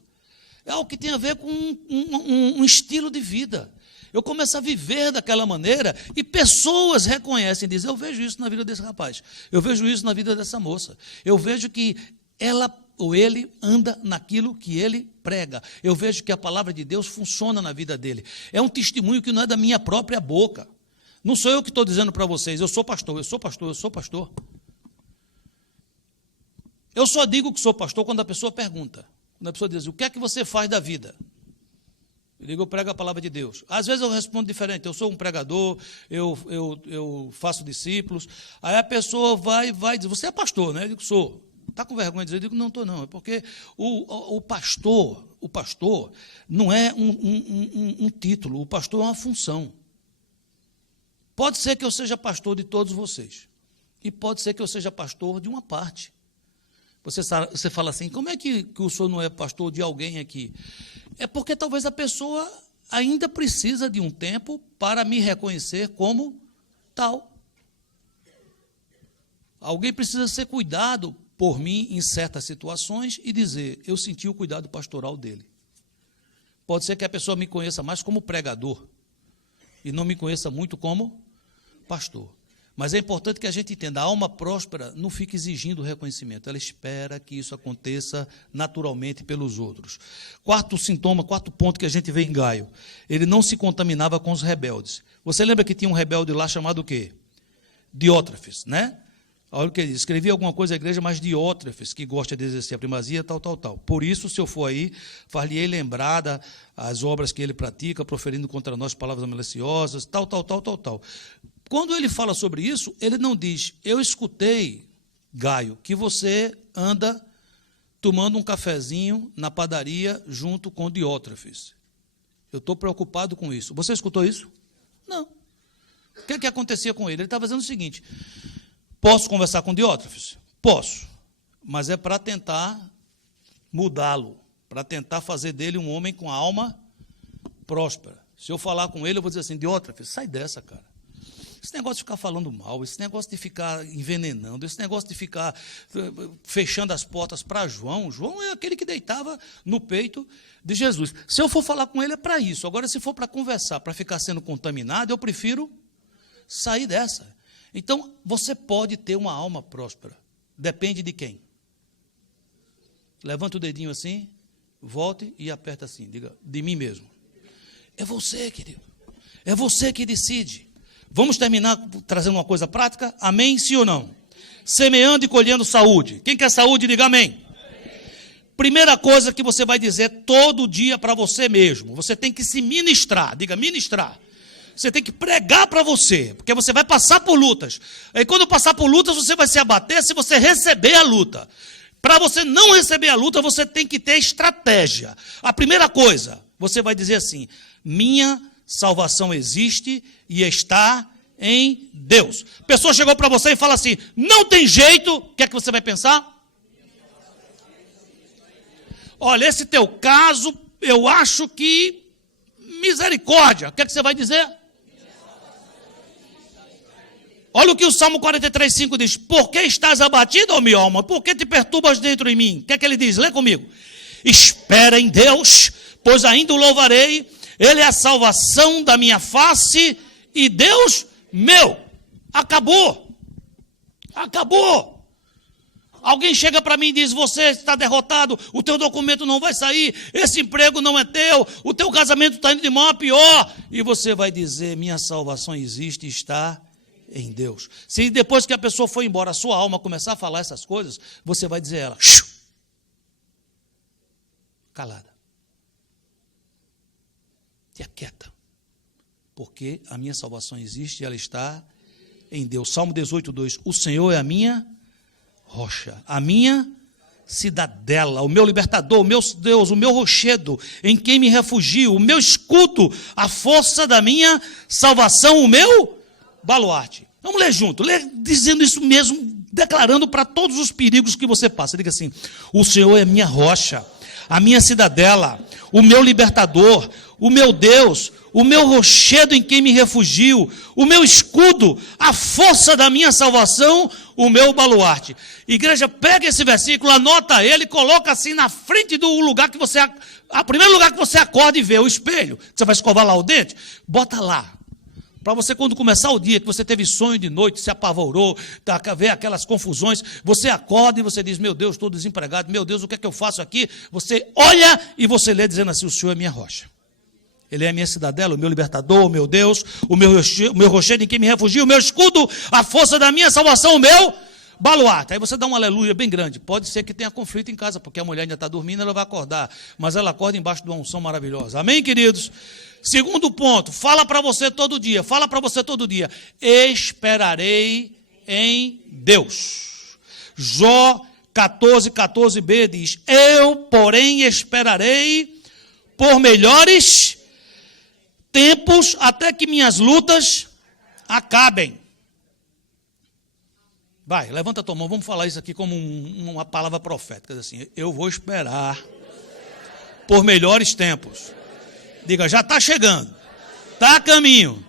É algo que tem a ver com um estilo de vida. Eu começo a viver daquela maneira e pessoas reconhecem e dizem, eu vejo isso na vida desse rapaz, eu vejo isso na vida dessa moça, eu vejo que ela ou ele anda naquilo que ele prega, eu vejo que a palavra de Deus funciona na vida dele. É um testemunho que não é da minha própria boca. Não sou eu que estou dizendo para vocês, eu sou pastor, eu sou pastor, eu sou pastor. Eu só digo que sou pastor quando a pessoa pergunta. Quando a pessoa diz, o que é que você faz da vida? Eu digo, eu prego a palavra de Deus. Às vezes eu respondo diferente, eu sou um pregador, eu faço discípulos. Aí a pessoa vai dizer, você é pastor, né? Eu digo, sou. Está com vergonha de dizer? Eu digo, não estou não. É porque o pastor não é um título, o pastor é uma função. Pode ser que eu seja pastor de todos vocês. E pode ser que eu seja pastor de uma parte. Você fala assim, como é que o senhor não é pastor de alguém aqui? É porque talvez a pessoa ainda precisa de um tempo para me reconhecer como tal. Alguém precisa ser cuidado por mim em certas situações e dizer, eu senti o cuidado pastoral dele. Pode ser que a pessoa me conheça mais como pregador e não me conheça muito como pastor. Mas é importante que a gente entenda, a alma próspera não fica exigindo reconhecimento, ela espera que isso aconteça naturalmente pelos outros. Quarto sintoma, quarto ponto que a gente vê em Gaio, ele não se contaminava com os rebeldes. Você lembra que tinha um rebelde lá chamado o quê? Diótrefes, né? Olha o que ele diz, escrevi alguma coisa à igreja, mas Diótrefes, que gosta de exercer a primazia, tal. Por isso, se eu for aí, far-lhe-ei lembrar as obras que ele pratica, proferindo contra nós palavras maliciosas, tal. Quando ele fala sobre isso, ele não diz, eu escutei, Gaio, que você anda tomando um cafezinho na padaria junto com Diótrefes. Eu estou preocupado com isso. Você escutou isso? Não. O que acontecia com ele? Ele estava fazendo o seguinte, posso conversar com Diótrefes? Posso, mas é para tentar mudá-lo, para tentar fazer dele um homem com a alma próspera. Se eu falar com ele, eu vou dizer assim, Diótrefes, sai dessa, cara. Esse negócio de ficar falando mal, esse negócio de ficar envenenando, esse negócio de ficar fechando as portas para João. João é aquele que deitava no peito de Jesus. Se eu for falar com ele, é para isso. Agora, se for para conversar, para ficar sendo contaminado, eu prefiro sair dessa. Então, você pode ter uma alma próspera. Depende de quem? Levanta o dedinho assim, volte e aperta assim. Diga, de mim mesmo. É você, querido. É você que decide. Vamos terminar trazendo uma coisa prática? Amém? Sim ou não? Semeando e colhendo saúde. Quem quer saúde, diga amém. Primeira coisa que você vai dizer todo dia para você mesmo. Você tem que se ministrar. Diga, ministrar. Você tem que pregar para você, porque você vai passar por lutas. E quando passar por lutas, você vai se abater se você receber a luta. Para você não receber a luta, você tem que ter estratégia. A primeira coisa, você vai dizer assim, minha salvação existe e está em Deus. A pessoa chegou para você e fala assim, não tem jeito, o que é que você vai pensar? Olha, esse teu caso, eu acho que misericórdia. O que é que você vai dizer? Olha o que o Salmo 43:5 diz. Por que estás abatido, ó minha alma? Por que te perturbas dentro em mim? O que é que ele diz? Lê comigo. Espera em Deus, pois ainda o louvarei. Ele é a salvação da minha face e Deus meu. Acabou. Acabou. Alguém chega para mim e diz, você está derrotado, o teu documento não vai sair, esse emprego não é teu, o teu casamento está indo de mal a pior. E você vai dizer, minha salvação existe e está em Deus. Se depois que a pessoa foi embora, a sua alma começar a falar essas coisas, você vai dizer a ela, calada. Te aquieta. Porque a minha salvação existe e ela está em Deus. Salmo 18:2. O Senhor é a minha rocha, a minha cidadela, o meu libertador, o meu Deus, o meu rochedo, em quem me refugio, o meu escudo, a força da minha salvação, o meu baluarte. Vamos ler junto, dizendo isso mesmo, declarando para todos os perigos que você passa. Diga assim, o Senhor é a minha rocha, a minha cidadela, o meu libertador, o meu Deus, o meu rochedo em quem me refugio, o meu escudo, a força da minha salvação, o meu baluarte. Igreja, pega esse versículo, anota ele, coloca assim na frente do lugar que você, a primeiro lugar que você acorda e vê, o espelho, que você vai escovar lá o dente, bota lá. Para você, quando começar o dia, que você teve sonho de noite, se apavorou, vê aquelas confusões, você acorda e você diz, meu Deus, estou desempregado, meu Deus, o que é que eu faço aqui? Você olha e você lê dizendo assim, o Senhor é minha rocha. Ele é a minha cidadela, o meu libertador, o meu Deus, o meu rochedo em quem me refugio, o meu escudo, a força da minha salvação, o meu baluarte. Aí você dá um aleluia bem grande. Pode ser que tenha conflito em casa, porque a mulher ainda está dormindo, ela vai acordar. Mas ela acorda embaixo de uma unção maravilhosa. Amém, queridos? Segundo ponto, fala para você todo dia, esperarei em Deus. Jó 14:14b diz, eu, porém, esperarei por melhores tempos até que minhas lutas acabem. Vai, levanta a tua mão, vamos falar isso aqui como uma palavra profética, assim, eu vou esperar por melhores tempos. Diga, já está chegando, está a caminho,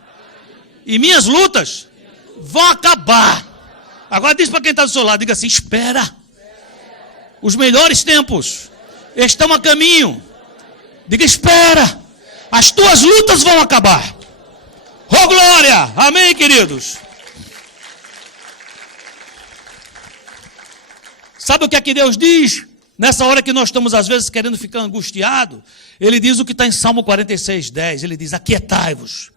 e minhas lutas vão acabar. Agora diz para quem está do seu lado, diga assim, espera, os melhores tempos estão a caminho. Diga, espera, as tuas lutas vão acabar. Oh glória, amém, queridos. Sabe o que é que Deus diz? Nessa hora que nós estamos, às vezes, querendo ficar angustiado, Ele diz o que está em Salmo 46:10. Ele diz, aquietai-vos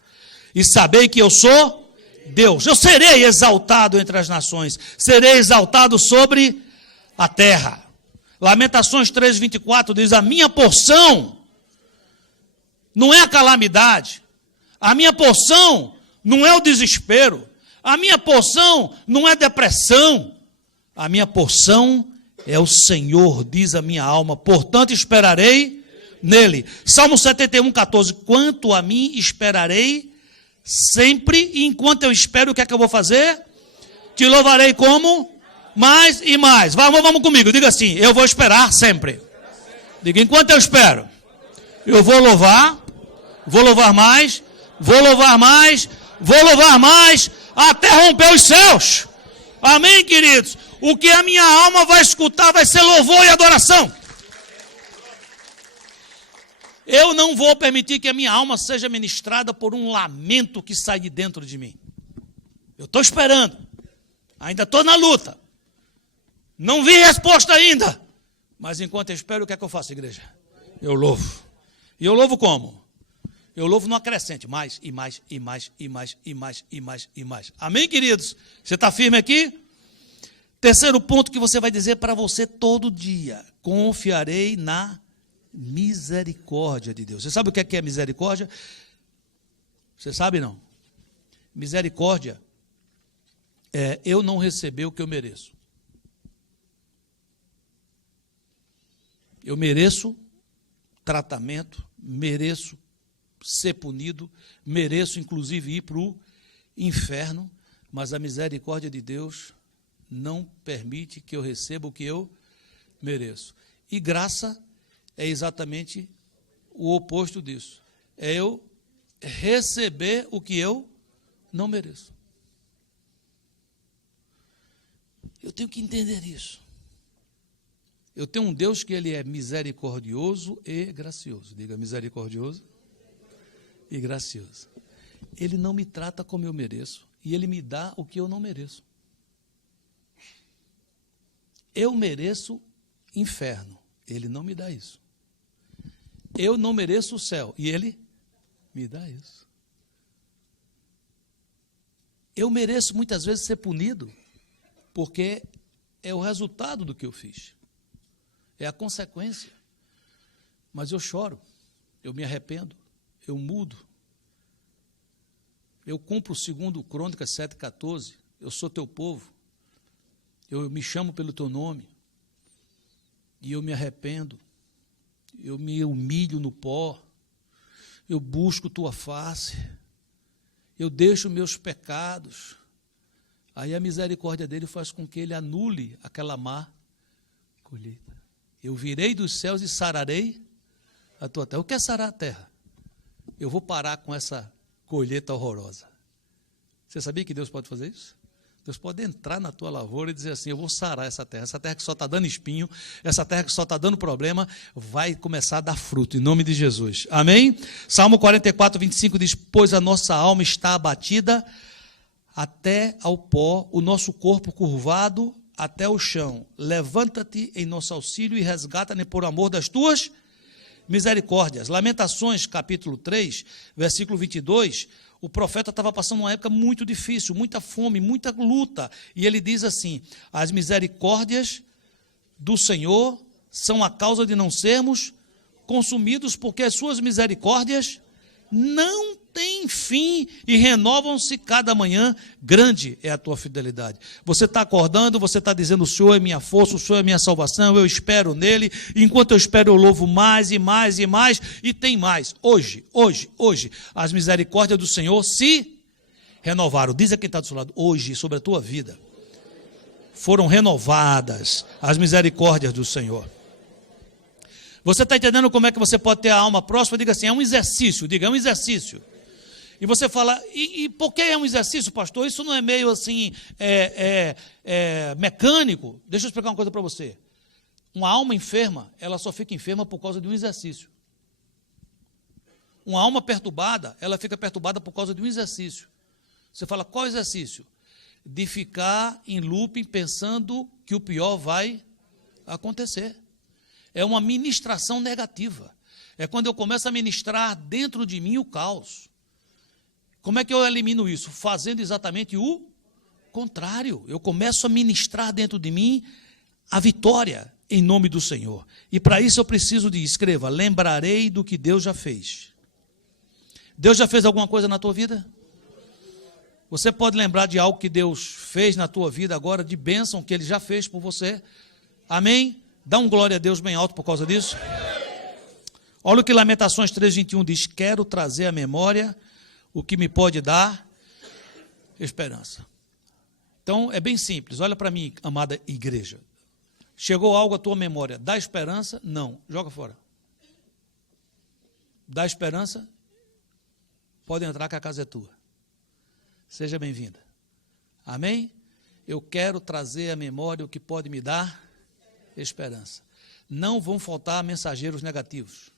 e sabei que eu sou Deus. Eu serei exaltado entre as nações, serei exaltado sobre a terra. Lamentações 3:24 diz, a minha porção não é a calamidade, a minha porção não é o desespero, a minha porção não é depressão, a minha porção é o Senhor, diz a minha alma, portanto esperarei nele. Salmo 71:14, quanto a mim esperarei sempre, e enquanto eu espero, o que é que eu vou fazer? Te louvarei como? Mais e mais. Vamos comigo, diga assim, eu vou esperar sempre. Diga, enquanto eu espero, eu vou louvar mais, vou louvar mais, vou louvar mais, até romper os céus. Amém, queridos? O que a minha alma vai escutar vai ser louvor e adoração. Eu não vou permitir que a minha alma seja ministrada por um lamento que sai de dentro de mim. Eu estou esperando, ainda estou na luta, não vi resposta ainda, mas enquanto eu espero, o que é que eu faço, igreja? Eu louvo. E eu louvo como? Eu louvo no acrescente, mais e mais e mais e mais e mais e mais e mais. Amém, queridos? Você está firme aqui? Terceiro ponto que você vai dizer para você todo dia: confiarei na misericórdia de Deus. Você sabe o que é misericórdia? Você sabe não? Misericórdia é eu não receber o que eu mereço. Eu mereço tratamento, mereço ser punido, mereço inclusive ir para o inferno, mas a misericórdia de Deus não permite que eu receba o que eu mereço. E graça é exatamente o oposto disso. É eu receber o que eu não mereço. Eu tenho que entender isso. Eu tenho um Deus que Ele é misericordioso e gracioso. Diga, misericordioso e gracioso. Ele não me trata como eu mereço e Ele me dá o que eu não mereço. Eu mereço inferno, Ele não me dá isso. Eu não mereço o céu e Ele me dá isso. Eu mereço muitas vezes ser punido porque é o resultado do que eu fiz. É a consequência. Mas eu choro, eu me arrependo, eu mudo. Eu cumpro o 2 Crônicas 7,14, eu sou teu povo, eu me chamo pelo teu nome, e eu me arrependo, eu me humilho no pó, eu busco tua face, eu deixo meus pecados. Aí a misericórdia dele faz com que ele anule aquela má colheita. Eu virei dos céus e sararei a tua terra. O que é sarar a terra? Eu vou parar com essa colheita horrorosa. Você sabia que Deus pode fazer isso? Deus pode entrar na tua lavoura e dizer assim, eu vou sarar essa terra que só está dando espinho, essa terra que só está dando problema, vai começar a dar fruto, em nome de Jesus. Amém? Salmo 44:25 diz, pois a nossa alma está abatida até ao pó, o nosso corpo curvado até o chão. Levanta-te em nosso auxílio e resgata-nos por amor das tuas misericórdias. Lamentações, capítulo 3, versículo 22, o profeta estava passando uma época muito difícil, muita fome, muita luta, e ele diz assim, as misericórdias do Senhor são a causa de não sermos consumidos, porque as suas misericórdias não têm fim e renovam-se cada manhã, grande é a tua fidelidade. Você está acordando, você está dizendo, o Senhor é minha força, o Senhor é minha salvação, eu espero nele, enquanto eu espero eu louvo mais e mais e mais, e tem mais. Hoje, as misericórdias do Senhor se renovaram. Diz a quem está do seu lado, hoje, sobre a tua vida, foram renovadas as misericórdias do Senhor. Você está entendendo como é que você pode ter a alma próspera? Diga assim, é um exercício, diga, é um exercício. E você fala, e por que é um exercício, pastor? Isso não é meio assim, mecânico? Deixa eu explicar uma coisa para você. Uma alma enferma, ela só fica enferma por causa de um exercício. Uma alma perturbada, ela fica perturbada por causa de um exercício. Você fala, qual exercício? De ficar em looping pensando que o pior vai acontecer. É uma ministração negativa. É quando eu começo a ministrar dentro de mim o caos. Como é que eu elimino isso? Fazendo exatamente o contrário. Eu começo a ministrar dentro de mim a vitória em nome do Senhor. E para isso eu preciso escreva, lembrarei do que Deus já fez. Deus já fez alguma coisa na tua vida? Você pode lembrar de algo que Deus fez na tua vida agora, de bênção que Ele já fez por você? Amém? Dá um glória a Deus bem alto por causa disso. Olha o que Lamentações 3:21 diz: quero trazer à memória o que me pode dar esperança. Então, é bem simples. Olha para mim, amada igreja. Chegou algo à tua memória, dá esperança? Não, joga fora. Dá esperança? Pode entrar que a casa é tua. Seja bem-vinda. Amém? Eu quero trazer à memória o que pode me dar esperança. Não vão faltar mensageiros negativos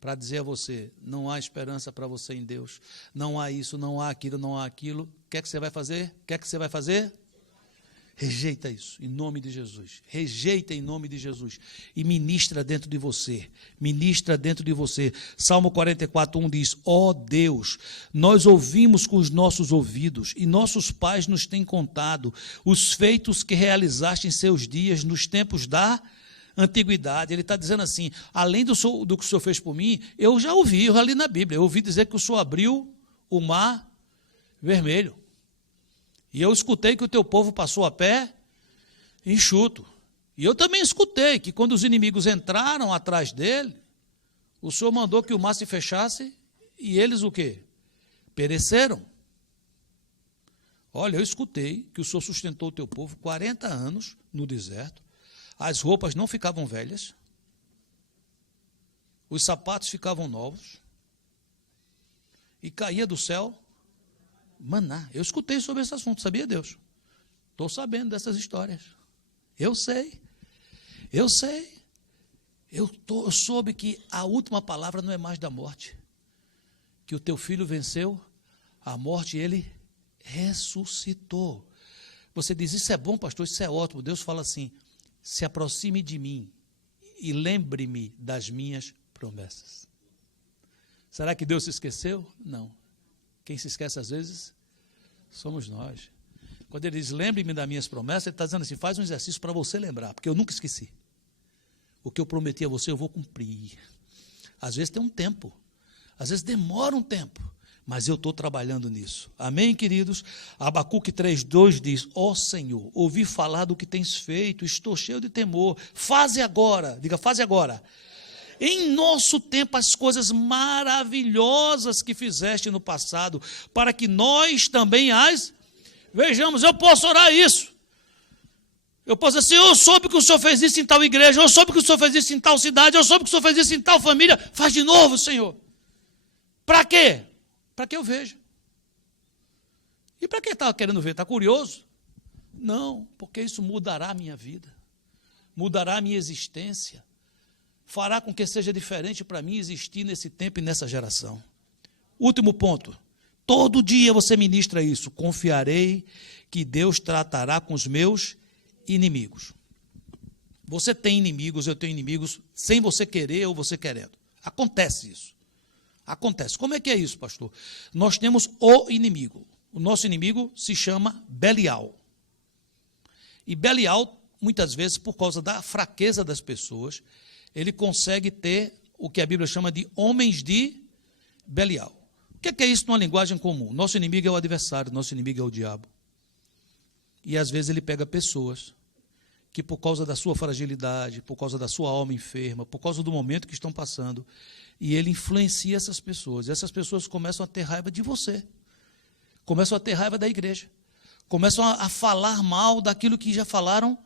para dizer a você, não há esperança para você em Deus, não há isso, não há aquilo, não há aquilo. O que é que você vai fazer? O que é que você vai fazer? Rejeita isso, em nome de Jesus. Rejeita em nome de Jesus. E ministra dentro de você. Ministra dentro de você. Salmo 44:1 diz: ó Deus, nós ouvimos com os nossos ouvidos, e nossos pais nos têm contado os feitos que realizaste em seus dias, nos tempos da antiguidade. Ele está dizendo assim, além do que o Senhor fez por mim, eu já ouvi, eu já li na Bíblia, eu ouvi dizer que o Senhor abriu o mar vermelho. E eu escutei que o teu povo passou a pé enxuto. E eu também escutei que quando os inimigos entraram atrás dele, o Senhor mandou que o mar se fechasse e eles o quê? Pereceram. Olha, eu escutei que o Senhor sustentou o teu povo 40 anos no deserto, as roupas não ficavam velhas, os sapatos ficavam novos, e caía do céu maná. Eu escutei sobre esse assunto, sabia, Deus? Estou sabendo dessas histórias. Eu sei. Eu soube que a última palavra não é mais da morte. Que o teu filho venceu a morte e ele ressuscitou. Você diz, isso é bom, pastor, isso é ótimo. Deus fala assim, se aproxime de mim e lembre-me das minhas promessas. Será que Deus se esqueceu? Não. Quem se esquece às vezes somos nós. Quando ele diz, lembre-me das minhas promessas, ele está dizendo assim, faz um exercício para você lembrar, porque eu nunca esqueci. O que eu prometi a você, eu vou cumprir. Às vezes tem um tempo, às vezes demora um tempo, mas eu estou trabalhando nisso. Amém, queridos? Abacuque 3:2 diz, ó Senhor, ouvi falar do que tens feito, estou cheio de temor, faze agora, diga, faze agora. Em nosso tempo, as coisas maravilhosas que fizeste no passado, para que nós também as vejamos. Eu posso orar isso. Eu posso dizer, eu soube que o Senhor fez isso em tal igreja, eu soube que o Senhor fez isso em tal cidade, eu soube que o Senhor fez isso em tal família. Faz de novo, Senhor. Para quê? Para que eu veja. E para quem está querendo ver? Está curioso? Não, porque isso mudará a minha vida, mudará a minha existência, fará com que seja diferente para mim existir nesse tempo e nessa geração. Último ponto. Todo dia você ministra isso. Confiarei que Deus tratará com os meus inimigos. Você tem inimigos, eu tenho inimigos, sem você querer ou você querendo. Acontece isso. Acontece. Como é que é isso, pastor? Nós temos o inimigo. O nosso inimigo se chama Belial. E Belial, muitas vezes, por causa da fraqueza das pessoas, ele consegue ter o que a Bíblia chama de homens de Belial. O que é isso numa linguagem comum? Nosso inimigo é o adversário, nosso inimigo é o diabo. E às vezes ele pega pessoas que por causa da sua fragilidade, por causa da sua alma enferma, por causa do momento que estão passando, e ele influencia essas pessoas. E essas pessoas começam a ter raiva de você, começam a ter raiva da igreja, começam a falar mal daquilo que já falaram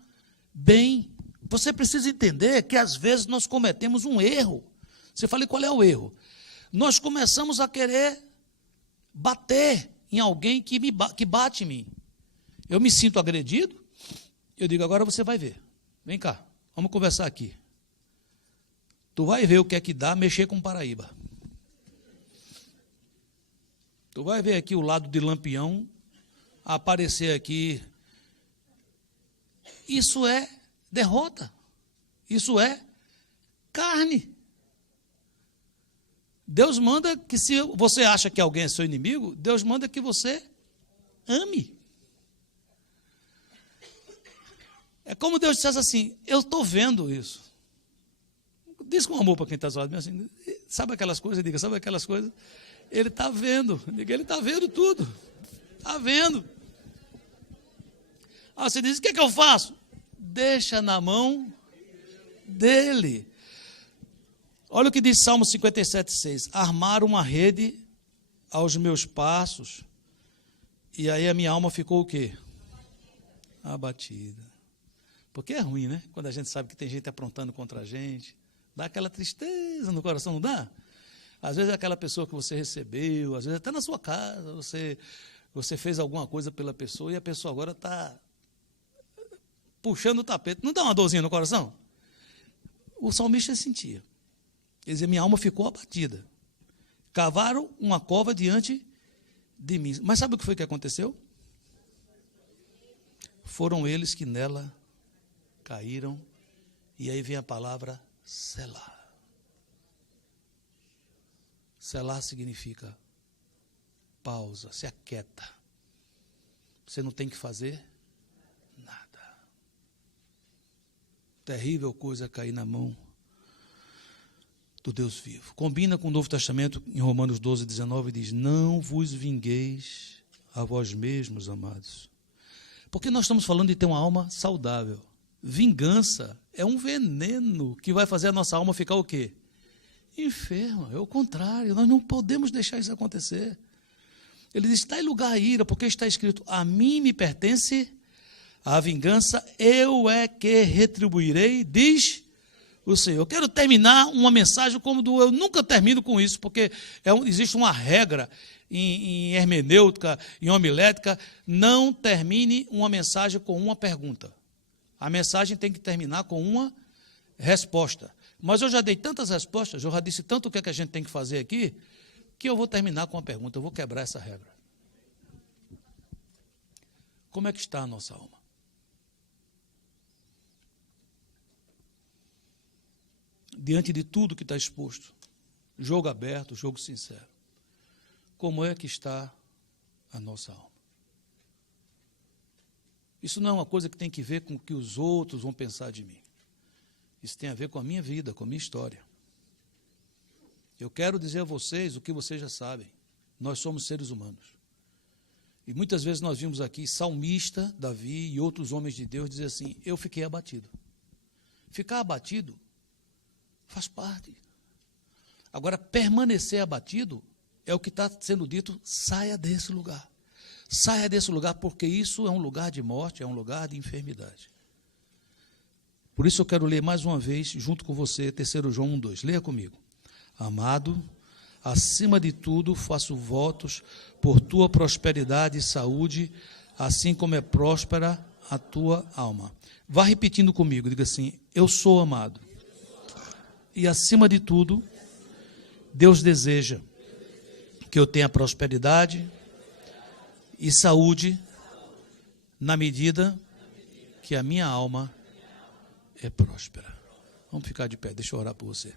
bem. Você precisa entender que às vezes nós cometemos um erro. Você fala, e qual é o erro? Nós começamos a querer bater em alguém que bate em mim. Eu me sinto agredido, eu digo, agora você vai ver. Vem cá, vamos conversar aqui. Tu vai ver o que é que dá mexer com Paraíba. Tu vai ver aqui o lado de Lampião aparecer aqui. Isso é derrota. Isso é carne. Deus manda que, se você acha que alguém é seu inimigo, Deus manda que você ame. É como Deus dissesse assim, eu estou vendo isso. Diz com amor para quem está do lado, assim, sabe aquelas coisas? Diga, sabe aquelas coisas? Ele está vendo. Diga, ele está vendo tudo. Está vendo. Ah, você diz, o que é que eu faço? Deixa na mão dele. Olha o que diz Salmo 57,6. Armaram uma rede aos meus passos, e aí a minha alma ficou o quê? Abatida. Porque é ruim, né? Quando a gente sabe que tem gente aprontando contra a gente, dá aquela tristeza no coração, não dá? Às vezes é aquela pessoa que você recebeu, às vezes até na sua casa, você fez alguma coisa pela pessoa e a pessoa agora está puxando o tapete. Não dá uma dorzinha no coração? O salmista sentia. Ele dizia, minha alma ficou abatida. Cavaram uma cova diante de mim. Mas sabe o que foi que aconteceu? Foram eles que nela caíram. E aí vem a palavra Selá. Selá significa pausa, se aquieta. Você não tem que fazer nada. Terrível coisa cair na mão do Deus vivo. Combina com o Novo Testamento, em Romanos 12,19, diz, não vos vingueis a vós mesmos, amados. Porque nós estamos falando de ter uma alma saudável. Vingança é um veneno que vai fazer a nossa alma ficar o quê? Enferma. É o contrário, nós não podemos deixar isso acontecer. Ele diz, está em lugar a ira, porque está escrito, a mim me pertence a vingança, eu é que retribuirei, diz o Senhor. Eu quero terminar uma mensagem como eu nunca termino com isso, porque existe uma regra em hermenêutica, em homilética, não termine uma mensagem com uma pergunta. A mensagem tem que terminar com uma resposta. Mas eu já dei tantas respostas, eu já disse tanto o que é que a gente tem que fazer aqui, que eu vou terminar com uma pergunta, eu vou quebrar essa regra. Como é que está a nossa alma? Diante de tudo que está exposto, jogo aberto, jogo sincero, como é que está a nossa alma? Isso não é uma coisa que tem que ver com o que os outros vão pensar de mim. Isso tem a ver com a minha vida, com a minha história. Eu quero dizer a vocês o que vocês já sabem. Nós somos seres humanos. E muitas vezes nós vimos aqui salmista, Davi e outros homens de Deus dizer assim, eu fiquei abatido. Ficar abatido faz parte. Agora, permanecer abatido é o que está sendo dito, saia desse lugar. Saia desse lugar, porque isso é um lugar de morte, é um lugar de enfermidade. Por isso eu quero ler mais uma vez, junto com você, 3 João 1,2. Leia comigo. Amado, acima de tudo faço votos por tua prosperidade e saúde, assim como é próspera a tua alma. Vá repetindo comigo, diga assim, eu sou amado. E acima de tudo, Deus deseja que eu tenha prosperidade e saúde na medida que a minha alma é próspera. Vamos ficar de pé, deixa eu orar por você.